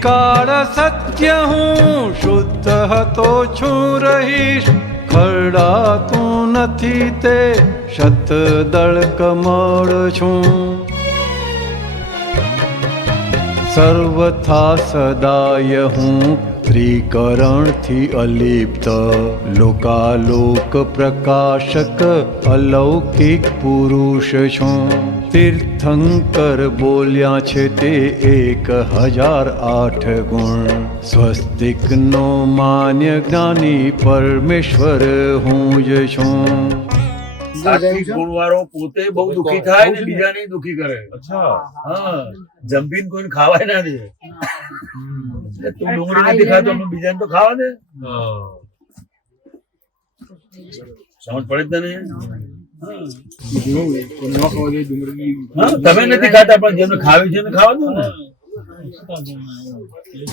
ત્રિકાળ સત્ય હું શુદ્ધ હતો છું રહીશ, ખરડાતું નથી તે શતદળ કમળ છું. સર્વથા સદાય હું ત્રિકરણથી અલિપ્ત, લોકાલોક પ્રકાશક અલૌકિક પુરુષ છું. તીર્થંકર બોલ્યા છે તે 1008 ગુણ, સ્વસ્તિકનો માન્ય જ્ઞાની પરમેશ્વર હું જ છું. સાત્વિક ગુણવાળો પોતે બહુ દુઃખી થાય ને બીજાને દુઃખી કરે. હા, જંપીને કોઈને ખાવાય ના દે. તું ડુંગળી નથી ખાતો, બીજાને તો ખાવા દે. સમજ પડે તને? તમે નથી ખાતા પણ જેમને ખાવી છે ને ખાવા દો ને.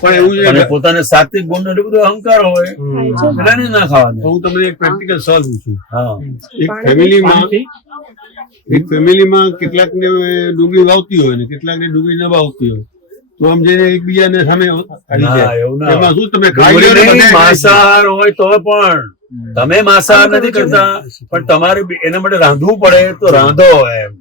પણ એવું છે પોતાને સાત્વિક ગુણ નો એટલો બધો અહંકાર હોય બધાને ના ખાવા દે. હું તમને એક પ્રેક્ટિકલ સવાલ પૂછું. હા, એક ફેમિલીમાં કેટલાક ને ડુંગળી વાવતી હોય ને કેટલાક ને ડુંગળી ન વાવતી હોય, તો આમ જઈને એકબીજાને સામે એમાં શું તમે માંસાહાર હોય તો પણ તમે માંસાહાર નથી કરતા પણ તમારે એના માટે રાંધવું પડે તો રાંધો એમ.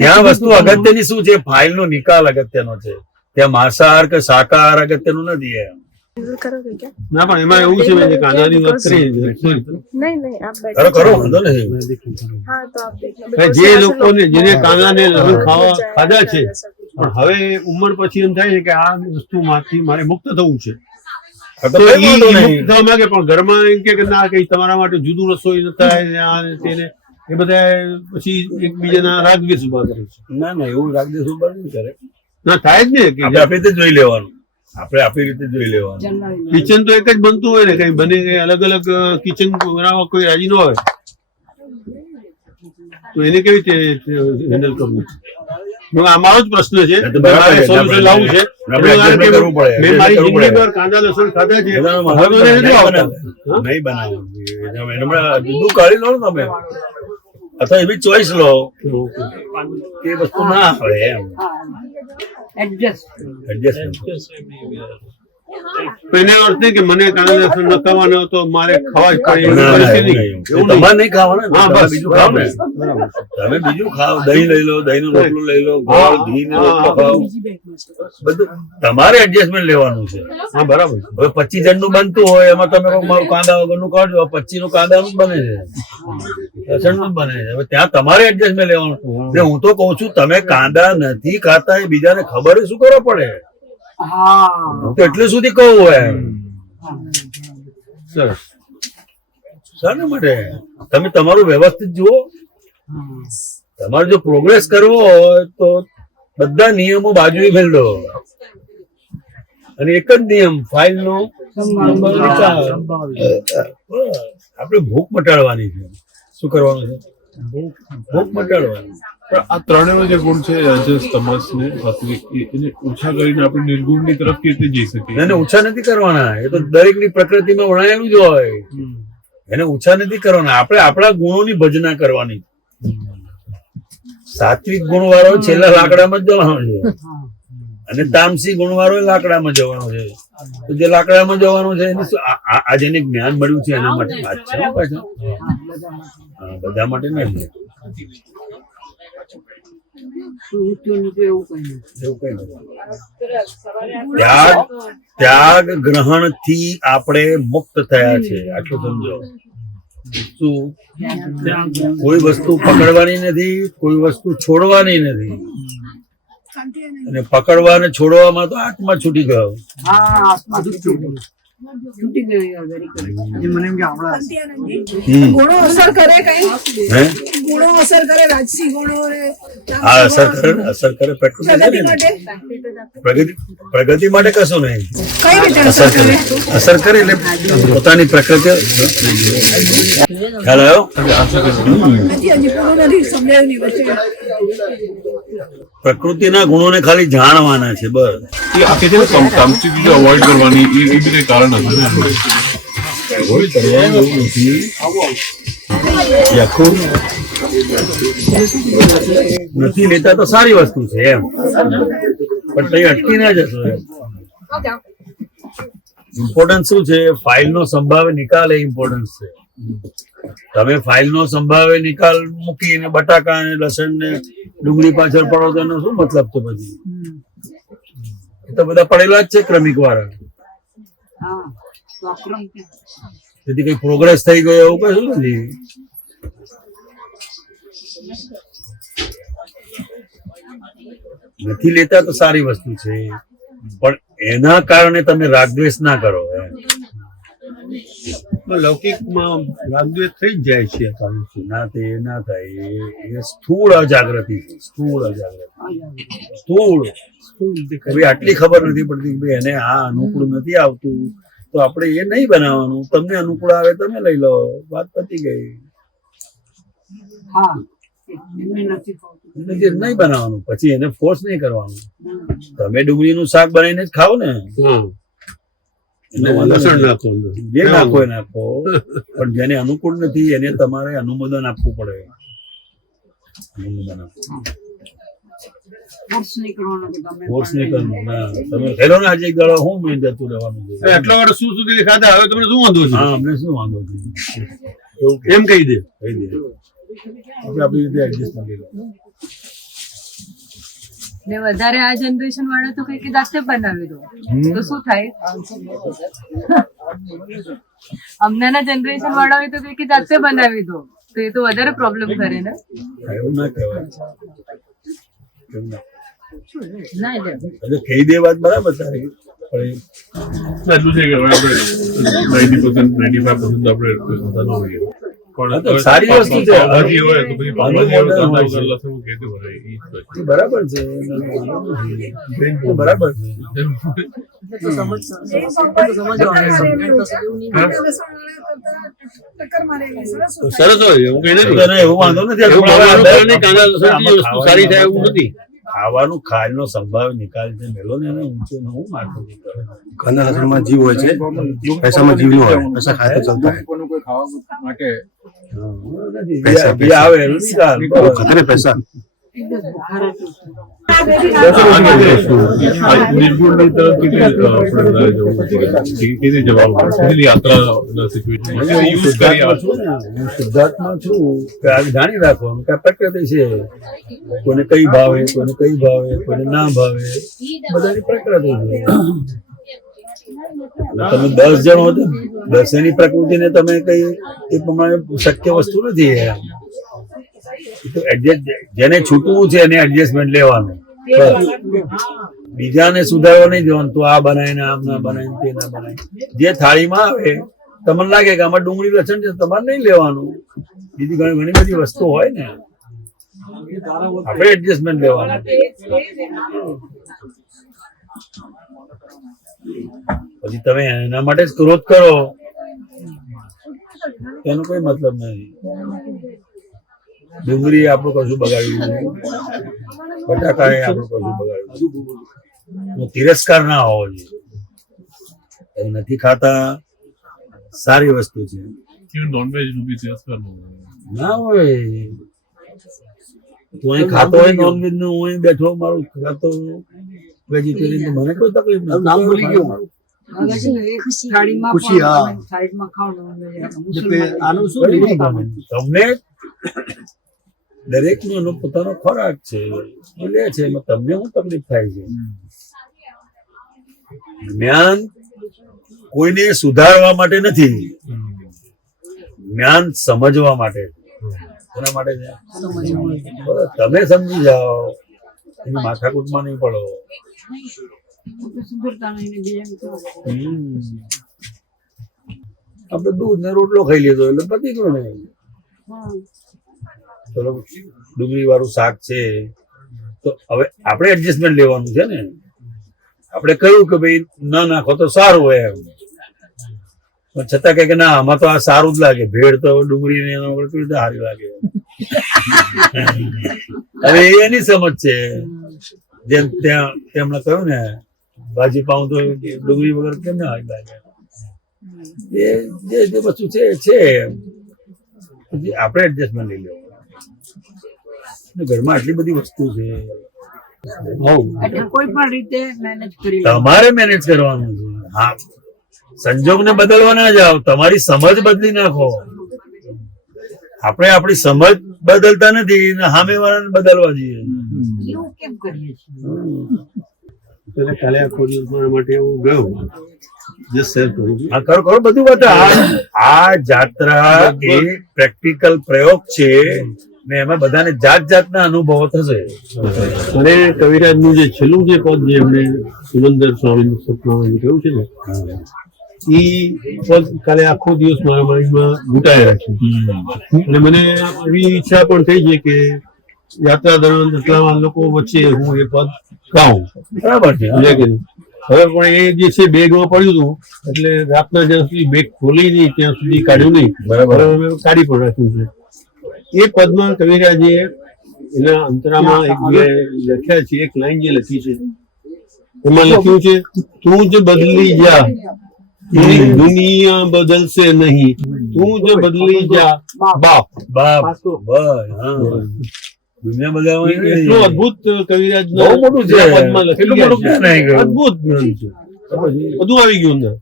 ત્યાં વસ્તુ અગત્યની શું છે? ફાઇલ નો નિકાલ અગત્યનો છે. ત્યાં માંસાહાર કે શાકાહાર અગત્યનું નથી એમ. ના પણ એમાં એવું છે કાંદાની વાત કરી કરો વાંધો નહીં. જે લોકોને જેને કાંદાને લસણ ખાધા છે પણ હવે ઉંમર પછી એમ થાય છે કે આ વસ્તુ માંથી મારે મુક્ત થવું છે, પણ ઘરમાં એમ કે ના કઈ તમારા માટે જુદું રસોઈ ન થાય તેને એ બધા પછી એકબીજાના રાગદ્વેષ ઉભા કરે છે. ના ના, એવું રાગદ્વેષ ઉભા નહીં કરે. ના થાય જ ને કે આપણી રીતે જોઈ લેવાનું, આપણે આપણી રીતે જોઈ લેવાનું. કિચન તો એક જ બનતું હોય ને, કઈ બને કઈ અલગ અલગ કિચન બનાવવા કોઈ રાજી ન હોય તો એને કેવી રીતે હેન્ડલ કરવું? અમારો જ પ્રશ્ન છે, સોલ્યુશન લાવવું છે. મેં મારી જિંદગીભર કાંદા લસણ ખાધા છે, નહીં બનાવવાનું. દૂધ કાઢી લો ને તમે, અથવા એવી ચોઈસ લો કે વસ્તુ ના આવે એમ. એનો અર્થ નહીં કે મને કાંદા લસણ ન ખાવાનો તો મારે ખાવા જ પડે. તમારે નહીં ખાવાના, બીજું ખાવ ને. તમે બીજું ખાવ, દહીં લઈ લો, દહીં નો રોટલો લઈ લો, ગોળ ઘી નો રોટલો ખાવ, બધું તમારે એડજસ્ટમેન્ટ લેવાનું છે. હા બરાબર. હવે 25 જણનું બનતું હોય એમાં તમે મારું કાંદા વગરનું કાઢજો, 25 નું કાંદાનું જ બને છે, લસણ નું બને છે. હવે ત્યાં તમારે એડજસ્ટમેન્ટ લેવાનું. હું તો કઉ છું તમે કાંદા નથી ખાતા એ બીજાને ખબર શું કરવા પડે? હું તો એટલે સુધી કહું એમ. શાના માટે? તમે તમારું વ્યવસ્થિત જુઓ. તમારે જો પ્રોગ્રેસ કરવો હોય તો બધા નિયમો બાજુએ ફેરવો અને એક જ નિયમ, ફાઇલ નો આપણે ભૂખ મટાડવાની છે. શું કરવાનું છે? ભૂખ મટાડવાની. આ ત્રણેયનો જે ગુણ છે રજસ, તમસ ને સાત્વિક, એને ઓછા કરીને આપણે નિર્ગુણ ની તરફ કેવી રીતે જઈ શકીએ? એને ઓછા નથી કરવાના, એ તો દરેક ની પ્રકૃતિમાં વણાયેલું જ હોય. એને ઓછા નથી કરવાના. આપણે આપણા ગુણોની ભજના કરવાની. સાત્વિક ગુણ વાળો છેલ્લા લાકડામાં જ જવાનો છે અને તામસી ગુણ વાળો લાકડામાં જવાનો છે. તો જે લાકડામાં જવાનું છે એની આ જેને જ્ઞાન મળ્યું છે એના માટે વાત છે, બધા માટે નથી. ત્યાગ ગ્રહણ થી આપણે મુક્ત થયા છે, આટલું સમજો. શું? કોઈ વસ્તુ પકડવાની નથી, કોઈ વસ્તુ છોડવાની નથી. અને પકડવા અને છોડવામાં તો આત્મા છૂટી ગયો. ગુણો અસર કરે, કઈ ગુણો અસર કરે, રાજસી ગુણો અસર કરે. પ્રગતિ માટે કશું નહીં. કઈ રીતે અસર કરે એટલે પોતાની પ્રકૃતિ. ખ્યાલ આવ્યો? પ્રકૃતિના ગુણોને ખાલી જાણવાના છે બસ. આખી છે ને તામસિક ચીજો અવોઇડ કરવાની, એ બી કઈ કારણ હતું ને? અવોઇડ કરવાનું એવું નથી. આખું નથી લેતા તો સારી વસ્તુ છે એમ. પણ તઈ અટકી ના જશો. ઇમ્પોર્ટન્સ શું છે? ફાઇલનો સંભાવ્ય નિકાલ એ ઇમ્પોર્ટન્સ છે. તમે ફાઇલનો સંભાવ્ય નિકાલ મૂકીને બટાકા ને લસણ ને ડુંગળી પાછળ પડો તો એનો શું મતલબ? તો પછી એ તો બધા પડેલા જ છે ક્રમિક વાળા. તેથી કઈ પ્રોગ્રેસ થઈ ગયો એવું કશું નથી. નથી લેતા તો સારી વસ્તુ છે, પણ એના કારણે તમે રાગદ્વેષ ના કરો. લૌકિકમાં રાગદ્વેષ થઈ જ જાય છે. ના તે ના થાય. એ સ્થૂળ અજાગૃતિ છે. સ્થૂળ હવે આટલી ખબર નથી પડતી કે એને આ અનુકૂળ નથી આવતું તો આપણે એ નહીં બનાવવાનું. તમને અનુકૂળ આવે તમે લઈ લો, વાત પતી ગઈ. નહીં બનાવવાનું, પછી એને ફોર્સ નહીં કરવાનું. તમે ડુંગળીનું શાક બનાવીને જ ખાઓ ને, લસણ નાખો, જે નાખો એ નાખો, પણ જેને અનુકૂળ નથી એને તમારે અનુમોદન આપવું પડે. અનુમોદન આપવું, ફોર્સ નહીં કરવાનું. ના, તમે ખેલો ને આજે એક દાડો હું મેં જતું રહેવાનું છે. આટલા વાર શું સુધી ખાધા, હવે તમને શું વાંધો છે? હા, અમને શું વાંધો છે એમ કહી દે. આપણે આપણી રીતે એડજસ્ટ કરી લો. ને વધારે આ જનરેશન વાળા તો કઈ જાતે બનાવી દો તો શું થાય? અમનાના જનરેશન વાળા હોય તો કઈ જાતે બનાવી દો તો એ તો વધારે પ્રોબ્લેમ કરે ને. એવું ના કહેવાય. ના એટલે કહી દે વાત બરાબર તારી, પણ એટલું છે કે આપણે 90% 95% આપણે ખાતા ન હોઈએ. પણ સારી વસ્તુ છે. પાવભાજી હોય તો પછી પાવભાજી હોય, કાંદા વગર લસણ કીધું હોય એ જ વસ્તુ. બરાબર છે, બરાબર છે. ટક્કર મારેલી સરસ સરસ હોય, હું કઈ નથી. તને એવું વાંધો નથી. એવું ભગવાનનું કરે નહીં, કાંદા લસણથી વસ્તુ સારી થાય એવું નથી. ખાવાનું ખાયનો સંભાવ્ય નિકાલ છે મેલો ને એને ઊંચો ન હું મારતો કાંદા લસણમાં જીવ હોય છે, પૈસામાં જીવ ન હોય. પૈસા ખાય તો ચાલતા નથી. આવે એનો નિકાલ है खतरे पैसा નિર્ગુણની તરફ કેવી જવાનું યાત્રા સિચ્યુએશન યુઝ કરી હું શુદ્ધાત્મા છું કે આ જાણી રાખવાનું કે આ પ્રકૃતિ છે. કોઈને કઈ ભાવે, કોઈને કઈ ભાવે, કોઈને ના ભાવે, બધાની પ્રકૃતિ છે. તમે 10 જણ હો તો 10 ની પ્રકૃતિને તમે કઈ એ પ્રમાણે શક્ય વસ્તુ નથી. જેને છૂટવું છે એને એડજસ્ટમેન્ટ લેવાનું, બીજાને સુધારવા નહીં દેવાનું. તો આ બનાવીને આમ ના બનાવીને તે ના બનાવી, જે થાળીમાં આવે તમને લાગે કે આમાં ડુંગળી લસણ છે તમારે નહીં લેવાનું. બીજી ઘણી બધી વસ્તુ હોય ને, આપણે એડજસ્ટમેન્ટ લેવાનું. પછી તમે એના માટે જ ક્રોધ કરો એનો કોઈ મતલબ નથી. ડુંગળી આપણું કશું બગાડ્યું નહીં, બટાકા એ આપણું કશું બગાડ્યું. તિરસ્કાર ના હોવો જોઈએ. નથી ખાતા સારી વસ્તુ છે. નોનવેજ નું બી તિરસ્કાર ના હોય. તું અહીં ખાતો હોય નોનવેજ નું, હું અહીં બેઠો મારું ખાતો વેજીટેરિયન, મને કોઈ તકલીફ નથી. નામ ભૂલી ગયો હું. ખુશી, હા. આનું શું તમને દરેક નો પોતાનો ખોરાક છે, લે છે, એમાં તમને શું તકલીફ થાય છે? જ્ઞાન કોઈને સુધારવા માટે નથી, જ્ઞાન સમજવા માટે. એના માટે તમે સમજી જાઓ, એની માથાકૂટમાં નહીં પડો. આપણે દૂધ ને રોટલો ખાઈ લીધો એટલે પતી ગયો ને. ચલો ડુંગળી વાળું શાક છે તો હવે આપણે એડજસ્ટમેન્ટ લેવાનું છે ને. આપણે કહ્યું કે ભાઈ ના નાખો તો સારું હોય એમ, પણ છતાં કે ના આમાં તો આ સારું જ લાગે. ભેળ તો ડુંગળી ને એના ઉપર કેવી રીતે સારી લાગે? હવે એની સમજ છે. જેમ ત્યાં તેમણે કહ્યું ને ભાજી પાઉં તો ડુંગળી વગર કેમ ના સારી લાગે? એ જે વસ્તુ છે આપણે એડજસ્ટમેન્ટ લઈ લેવાનું. ઘરમાં આટલી બધી વસ્તુ છે, એટલે કોઈ પણ રીતે મેનેજ કરી લો. તમારે મેનેજ કરવાનું છે. હા, સંજોગને બદલવા ના જાઓ, તમારી સમજ બદલી નાખો. આપણે આપણી સમજ બદલતા નથી ને સામે વાળાને બદલવા જઈએ. એવું કેમ કરીએ છીએ? એટલે કાલે આખો દિવસ મારા માટે હું ગયો જસ્ટ શેર કરું છું. હા, કરો કરો, બધું બતા. આ જાત્રા એ પ્રેક્ટિકલ પ્રયોગ છે ને એમાં બધાને જાત જાતના અનુભવો થશે. અને કવિરાજનું જે છેલ્લું જે પદ જે એમણે સુમંદર સ્વામીનું સપનામાં કહ્યું છે ને એ પદ કાલે આખો દિવસ મારા માઇન્ડમાં ઘૂંટાઈ રાખ્યું. અને મને એવી ઈચ્છા પણ થઈ છે કે યાત્રા દરમિયાન એટલા લોકો વચ્ચે હું એ પદ ગાઉં. બરાબર છે. સમજ્યા કે નહીં? હવે પણ એ જે છે બેગમાં પડ્યું હતું એટલે રાતના જ્યાં સુધી બેગ ખોલી નહીં ત્યાં સુધી કાઢ્યું નહીં. બરાબર. હવે અમે કાઢી પણ રાખ્યું છે. એ પદમાં કવિરાજે એના અંતરામાં એક જે લખ્યા છે, એક લાઈન જે લખી છે એમાં લખ્યું છે, તું જ બદલી જા દુનિયા બદલશે નહીં, તું જ બદલી જા બાપ. બાપ બસ, હા. દુનિયા બદલવાની નથી. એટલું અદભુત કવિરાજ બહુ મોટું છે. પદમાં લખી એટલું મોટું જ્ઞાન આવી ગયું. અદભુત જ્ઞાન છે. બધું આવી ગયું અંદર.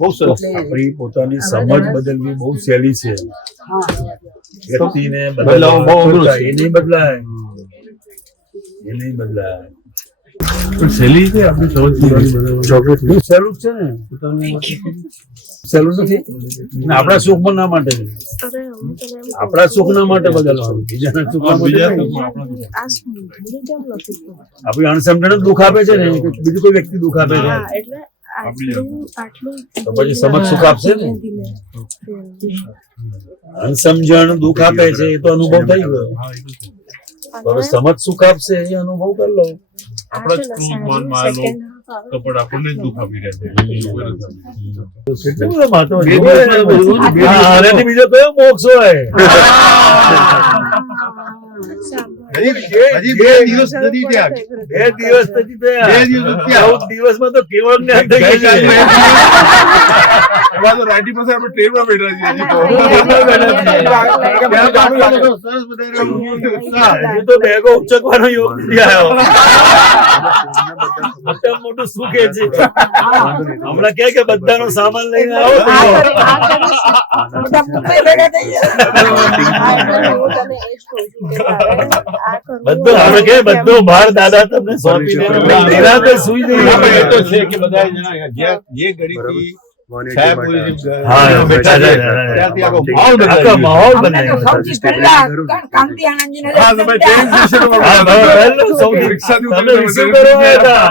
બહુ સરસ. આપણી પોતાની સમજ બદલવી બહુ સહેલી છે. વ્યક્તિને બદલાવવું બહુ અઘરું છે. એ નહીં બદલાય, એ નહીં બદલાય. શૈલી છે આપણી સમજ ચોકલેટ સહેલું જ છે ને, સહેલું નથી ને. આપણા સુખ ના માટે, આપણા સુખ ના માટે બદલવાનું, બીજાના સુખ આપણી અણસમજણ જ દુઃખ આપે છે ને, બીજું કોઈ વ્યક્તિ દુઃખ આપે છે તો પછી સમજ સુખ આપશે ને. અણસમજણ દુઃખ આપે છે એ તો અનુભવ થઈ ગયો. હવે સમજ સુખ આપશે એ અનુભવ કરી લો. આપણા જ ક્રોધ માન માનો કપડ આપણને જ દુઃખ આપી રહ્યા છે. કેટલું બધું મહત્વ છે. આનાથી બીજો કયો મોક્ષ હોય? હજી 2 દિવસ નથી ત્યાં. 2 દિવસ નથી થયા. 2 દિવસ નથી. 14 દિવસમાં તો કેવળ જ્ઞાન થઈ ગયું છે. એમાં તો 90% આપણે ટ્રેનમાં બેઠા છીએ હજી તો. હજુ તો બેગો ઉચકવાનો યોગ નથી આવ્યો. મોટામાં મોટું સુખ એ છે. હમણાં કે બધાનો સામાન લઈને આવો બધા મુંબઈ ભેગા થઈ બધું હવે કે બધું ભાર દાદા તમને સોંપી દે. નિરાંતે સુઈ જઈએ. એ તો છે કે બધા જણા જે ઘડીથી સાહેબ હા, બેઠા છે ત્યાંથી આખો માહોલ બદલાઈ ગયો. માહોલ અમે બનાવી તો સૌથી પહેલા કાંતિ આનંદજીને હા, તમે દર્શન ટ્રેન સ્ટેશનમાં હા, પહેલો સૌથી રિક્ષાથી તમે ઉતરીને receive કરવા આવ્યા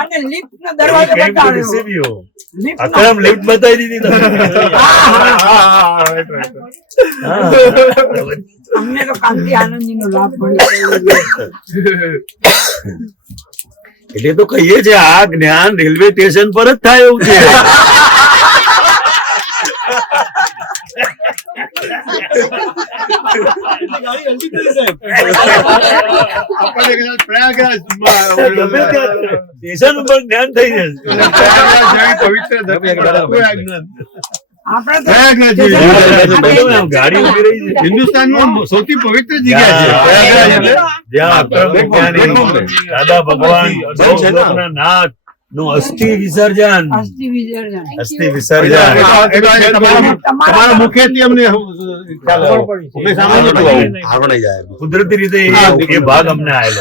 અને લિફ્ટ નો દરવાજો હતા. બતાવ્યો. Receive you. Lift Akram lift બતાવી દીધી તમે. હા. અમને તો કાંતિ આનંદજીનો લાભ મળ્યો. એટલે તો કહીએ છે આ જ્ઞાન રેલવે સ્ટેશન પર જ થાય એવું છે. આપણને કદાચ પ્રયાગરાજમાં ગમે ત્યાં સ્ટેશન ઉપર જ્ઞાન થઈ જશે. પ્રયાગરાજ જેવી પવિત્ર ધરતી પર કોઈ આ જ્ઞાન. આપણે તો પ્રયાગરાજ જેવી બધું આમ ગાડી ઉભી રહી છે. હિન્દુસ્તાનમાં સૌથી પવિત્ર જગ્યા છે પ્રયાગરાજ એટલે. જ્યાં અક્રમ વિજ્ઞાની દાદા ભગવાન લોકના નાથ નું અસ્થિ વિસર્જન, અસ્થિ વિસર્જન. અસ્થિ વિસર્જન. તમારા મુખેથી અમને ખ્યાલ આવ્યો. અમે સાંભળ્યું હતું આવું. કુદરતી રીતે એ ભાગ અમને આવેલો,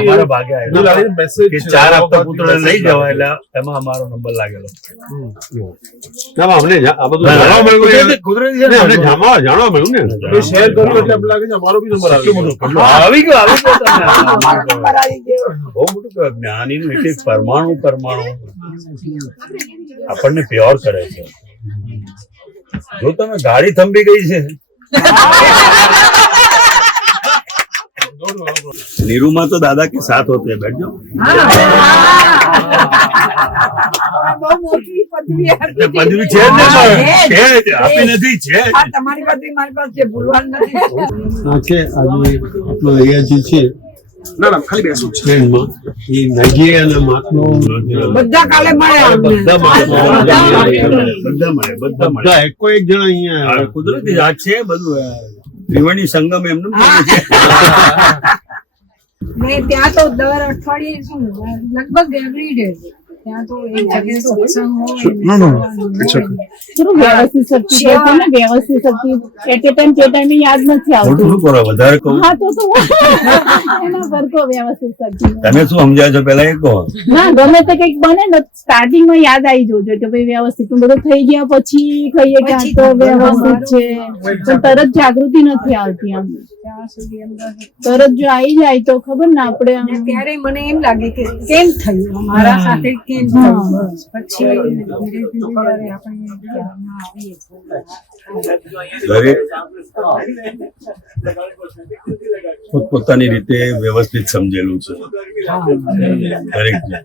અમારા ભાગે આવેલો કે 4 આપતા પુત્ર લઈ જવા, એટલે એમાં અમારો નંબર લાગેલો. ના, અમને આ બધું જાણવા મળ્યું. કુદરતી છે ને, અમને જાણવા મળ્યું ને. શેર કર્યું એટલે આપણે લાગે છે અમારો બી નંબર કેટલું મોટું, કેટલું આવી ગયો તમને. બહુ મોટું કહેવાય. જ્ઞાનીનું એક એક પરમાણુ આપણને પ્યોર કરે છે. જો તમે ગાડી થંભી ગઈ છે, નીરુમાં તો દાદા કે સાથ હોતે બેઠજો. બહુ મોટી પદવી આપી. પદવી છે જ ને, છે જ, આપી નથી, છે જ. આ તમારી પદવી મારી પાસે છે, ભૂલવાનું નથી. આ છે આજે આપણો અહીંયા જે છે ટ્રેનમાં એ નાઇજીરિયાના મહાત્મા બધા કાલે મળ્યા અમને. બધા મહાત્મા બધા મળે, બધા મળે. બધા એકો એક જણા અહીંયા કુદરતી આ છે બધું. ત્રિવેણી સંગમ એમનું ને ત્યાં તો દર અઠવાડિયે શું લગભગ એવરીડે ત્યાં તો એક જગ્યાએ સત્સંગ હોય થોડું વ્યવસ્થિત શક્તિ હોય ને વ્યવસ્થિત શક્તિ એટ એ ટાઈમ તે ટાઈમે યાદ નથી આવતું. શું કરો વધારે કહું હા તો એના પર તો વ્યવસ્થિત શક્તિ તમે શું સમજાય છો પેલા એ કહો. ના ગમે તે કઈક બને ને સ્ટાર્ટિંગ માં યાદ આવી જવું જોઈએ કે ભાઈ વ્યવસ્થિત બધું થઈ ગયા પછી કહીએ કે આ તો વ્યવસ્થિત છે પણ તરત જાગૃતિ નથી આવતી આમ. ત્યાં સુધી અંદર તરત જો આવી જાય તો ખબર ને આપણે આમ અને ત્યારે મને એમ લાગે કે કેમ થયું અમારા સાથે કેમ થયું બસ. પછી ધીરે ધીરે જ્યારે આપણે ધ્યાનમાં આવીએ દરેક પોતપોતાની રીતે વ્યવસ્થિત સમજેલું છે દરેક ને.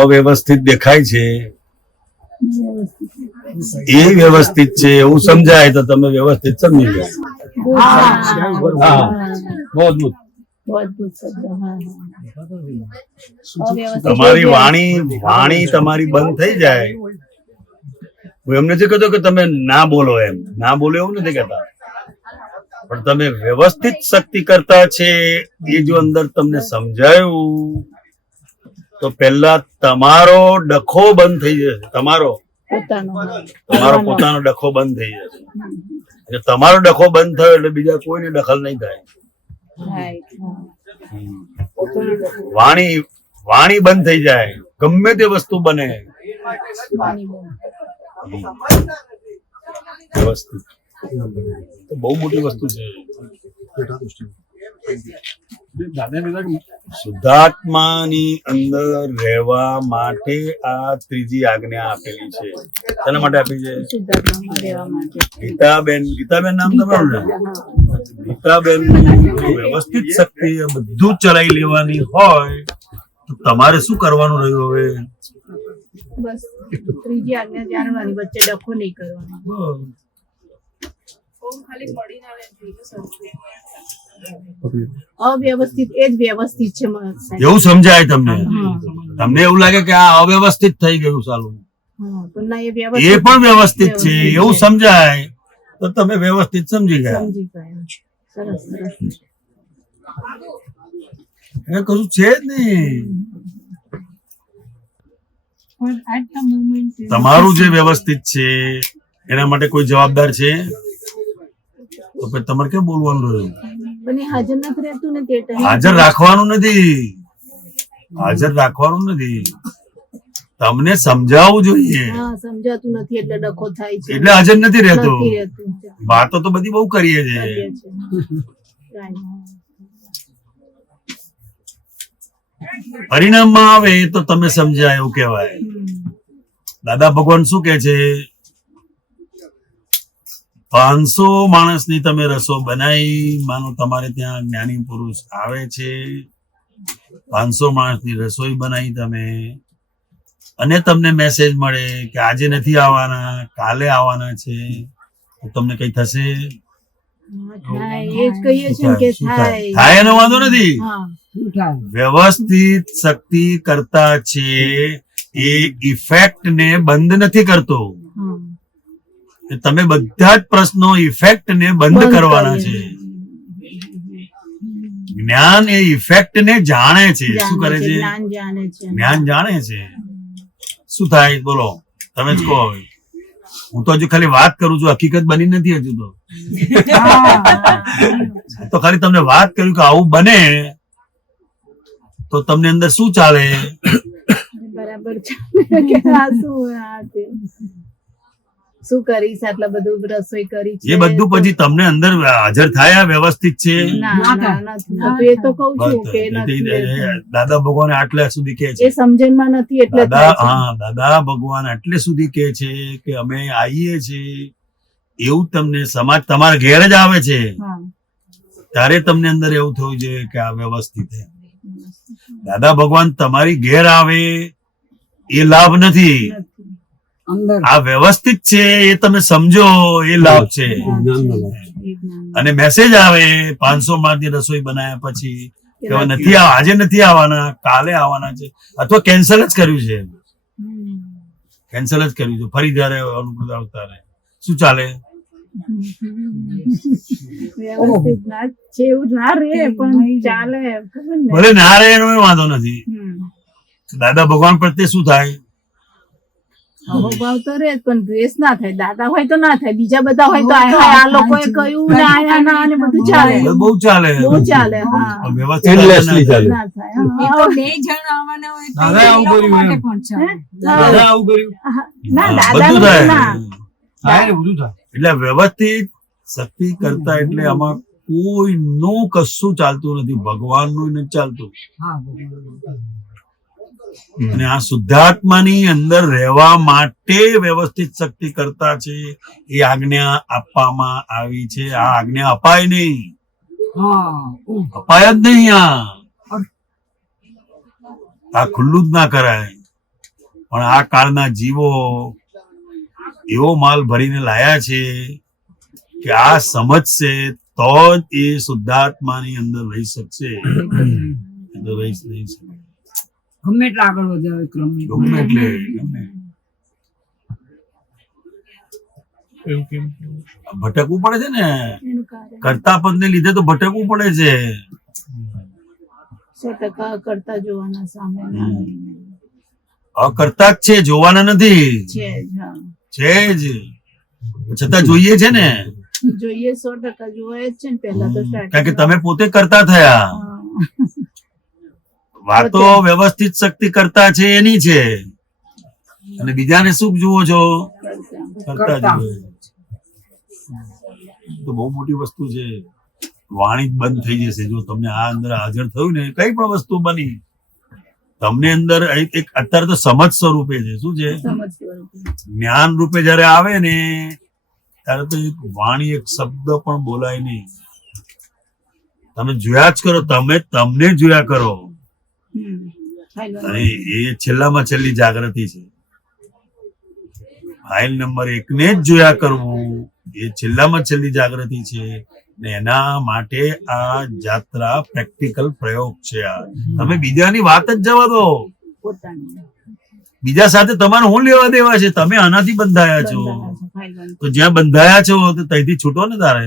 અવ્યવસ્થિત દેખાય છે એ વ્યવસ્થિત છે એવું સમજાય તો તમે વ્યવસ્થિત સમજી જાઓ. બહુ અદભુત. બહુ અદભુત શબ્દ. હા અવ્યવસ્થિત તમારી વાણી તમારી બંધ થઈ જાય. હું એમ નથી કહેતો કે તમે ના બોલો, એમ ના બોલો એવું નથી કહેતા, પણ તમે વ્યવસ્થિત શક્તિ કરતા છે એ જો અંદર તમને સમજાયું તો પહેલા તમારો ડખો બંધ થઈ જશે. તમારો પોતાનો ડખો બંધ થઈ જશે. એટલે તમારો ડખો બંધ થયો એટલે બીજા કોઈને દખલ નહીં થાય. વાણી બંધ થઈ જાય, ગમે તે વસ્તુ બને વ્યવસ્થિત. તો બહુ મોટી વસ્તુ છે. શુદ્ધાત્માની અંદર રહેવા માટે આ ત્રીજી આજ્ઞા આપેલી છે. તેના માટે આપી છે ગીતાબેન નામ તમારું ને? ગીતાબેન વ્યવસ્થિત શક્તિ બધું ચલાવી લેવાની હોય તો તમારે શું કરવાનું રહ્યું હવે? બસ ત્રીજી આજ્ઞા જાણવાની, વચ્ચે ડખો નહીં કરવાનો. અવ્યવસ્થિત એ જ વ્યવસ્થિત છે એવું સમજાય તમને? તમને એવું લાગે કે આ અવ્યવસ્થિત થઈ ગયું સાલું, એ પણ વ્યવસ્થિત છે એવું સમજાય તો તમે વ્યવસ્થિત સમજી ગયા. સરસ સરસ. એ કશું છે જ નહીં. તમારું જે વ્યવસ્થિત છે એના માટે કોઈ જવાબદાર છે તો પછી તમારે કેમ બોલવાનું રહ્યું? હાજર નથી રહેતું ને તે ટાઈમે. હાજર રાખવાનું નથી, હાજર રાખવાનું નથી, તમને સમજાવવું જોઈએ. સમજાતું નથી એટલે ડખો થાય છે, એટલે હાજર નથી રહેતો. નથી રહેતું. વાતો તો બધી બહુ કરીએ છે. પરિણામમાં આવે તો તમે સમજાય એવું કહેવાય. દાદા ભગવાન શું કે છે? 500 માણસની તમે રસો બનાવી, માનો તમારે ત્યાં જ્ઞાની પુરુષ આવે છે, 500 માણસની રસોઈ બનાવી તમે, અને તમને મેસેજ મળે કે આજે નથી આવવાના, કાલે આવવાના છે, તો તમને કઈ થશે? થાય એનો વાંધો નથી. વ્યવસ્થિત શક્તિ કરતા છે એ ઇફેક્ટ ને બંધ નથી કરતો. તમે બધા જ પ્રશ્નો ઇફેક્ટ ને બંધ કરવાના છે. જ્ઞાન એ ઇફેક્ટ ને જાણે છે. શું કરે છે? જ્ઞાન જાણે છે. શું થાય બોલો? તમે જ કહો. હવે હું તો હજુ ખાલી વાત કરું છું, હકીકત બની નથી હજુ તો ખાલી તમને વાત કર્યું કે આવું બને તો તમને અંદર શું ચાલે? બરાબર શું કરીશ? આટલા બધું રસોઈ કરી છે એ બધું પછી તમને અંદર હાજર થાય વ્યવસ્થિત છે. એ તો કઉ છું કે દાદા ભગવાન આટલા સુધી કે છે, એ સમજણમાં નથી એટલે દાદા ભગવાન આટલે સુધી કે છે કે અમે આવીએ છીએ એવું તમને સમાજ તમારા ઘેર જ આવે છે ત્યારે તમને અંદર એવું થવું જોઈએ કે આ વ્યવસ્થિત છે. દાદા ભગવાન તમારી ઘેર આવે એ લાભ નથી, આ વ્યવસ્થિત છે એ તમે સમજો એ લાભ છે. અને મેસેજ આવે 500 માણસની રસોઈ બનાવ્યા પછી કે નથી આજે નથી આવવાના, કાલે આવવાના છે, અથવા કેન્સલ જ કર્યું છે, કેન્સલ જ કર્યું છે, ફરી જયારે અનુકૂળતા અવતારે શું ચાલે? વ્યવસ્થિત ના છે એવું ના રે પણ ચાલે ખબર ને. ભલે ના રહે એનો વાંધો નથી. દાદા ભગવાન પ્રત્યે શું થાય? અહોભાવ તો રે જ, પણ દ્વેષ ના થાય. દાદા હોય તો ના થાય, બીજા બધા હોય તો આ લોકોએ કહ્યું ને આયા ના અને બધું ચાલે, બહુ ચાલે, બહુ ચાલે. હા, વ્યવસ્થિત Endlessly ચાલે. ના થાય. એ હા. તો બે જણ આવવાના હોય તો દાદા એ આવું લોકો કર્યું માટે એમ. પણ ચાલે. દાદા આવું કર્યું ના બધું દાદા થાય. ના થાય ને બધું થાય. એટલે વ્યવસ્થિત શક્તિ કરતા એટલે આમાં કોઈ નું કશું ચાલતું નથી, ભગવાનનું નથી ચાલતું. હા, ભગવાન. અને આ શુદ્ધાત્માની અંદર રહેવા માટે વ્યવસ્થિત શક્તિ કરતા છે, એ આજ્ઞા આપવામાં આવી છે. આ આજ્ઞા અપાય નહીં, હા, અપાય જ નહીં. આ ખુલ્લું જ ના કરાય. પણ આ કાળના જીવો એવો માલ ભરીને લાયા છે કે આ સમજશે તો જ એ શુદ્ધાત્માની અંદર રહી શકશે. અંદર રહી નહીં શકે. ગમે એટલા આગળ વધારે ક્રમ ગમે એટલે ગમે. એવું કેમ? ભટકવું પડે છે ને, એનું કારણ કરતા પદને લીધે તો ભટકવું પડે છે. 100% કરતા જોવાના સામે કરતા જ છે, જોવાના નથી. છે જ. હા, છે જ, છતાં જોઈએ છે ને, જોઈએ 100% જોવાય જ છે ને. પહેલા તો કારણ કે તમે પોતે કરતા થયા. હા. વાતો વ્યવસ્થિત શક્તિ કરતા છે એની છે, અને બીજાને સુખ જુઓ છો, કરતા જુઓ. તો બહુ મોટી વસ્તુ છે. વાણી જ બંધ થઈ જશે જો તમને આ અંદર હાજર થયું ને. કઈ પણ વસ્તુ બની તમને અંદર એક અત્યારે તો સમજ સ્વરૂપે છે. શું છે? જ્ઞાન રૂપે જયારે આવે ને ત્યારે તો એક વાણી, એક શબ્દ પણ બોલાય નહીં. તમે જોયા જ કરો, તમે તમને જોયા કરો. અને એ છેલ્લામાં છેલ્લી જાગૃતિ છે. ફાઇલ નંબર 1 ને જ જોયા કરવું એ છેલ્લામાં છેલ્લી જાગૃતિ છે. ને એના માટે આ જાત્રા પ્રેક્ટિકલ પ્રયોગ છે. આ તમે બીજાની વાત જ જવા દો. બીજા સાથે તમારે શું લેવા દેવા છે? તમે આનાથી બંધાયા છો, તો જ્યાં બંધાયા છો તો ત્યાંથી છૂટો ને તારે.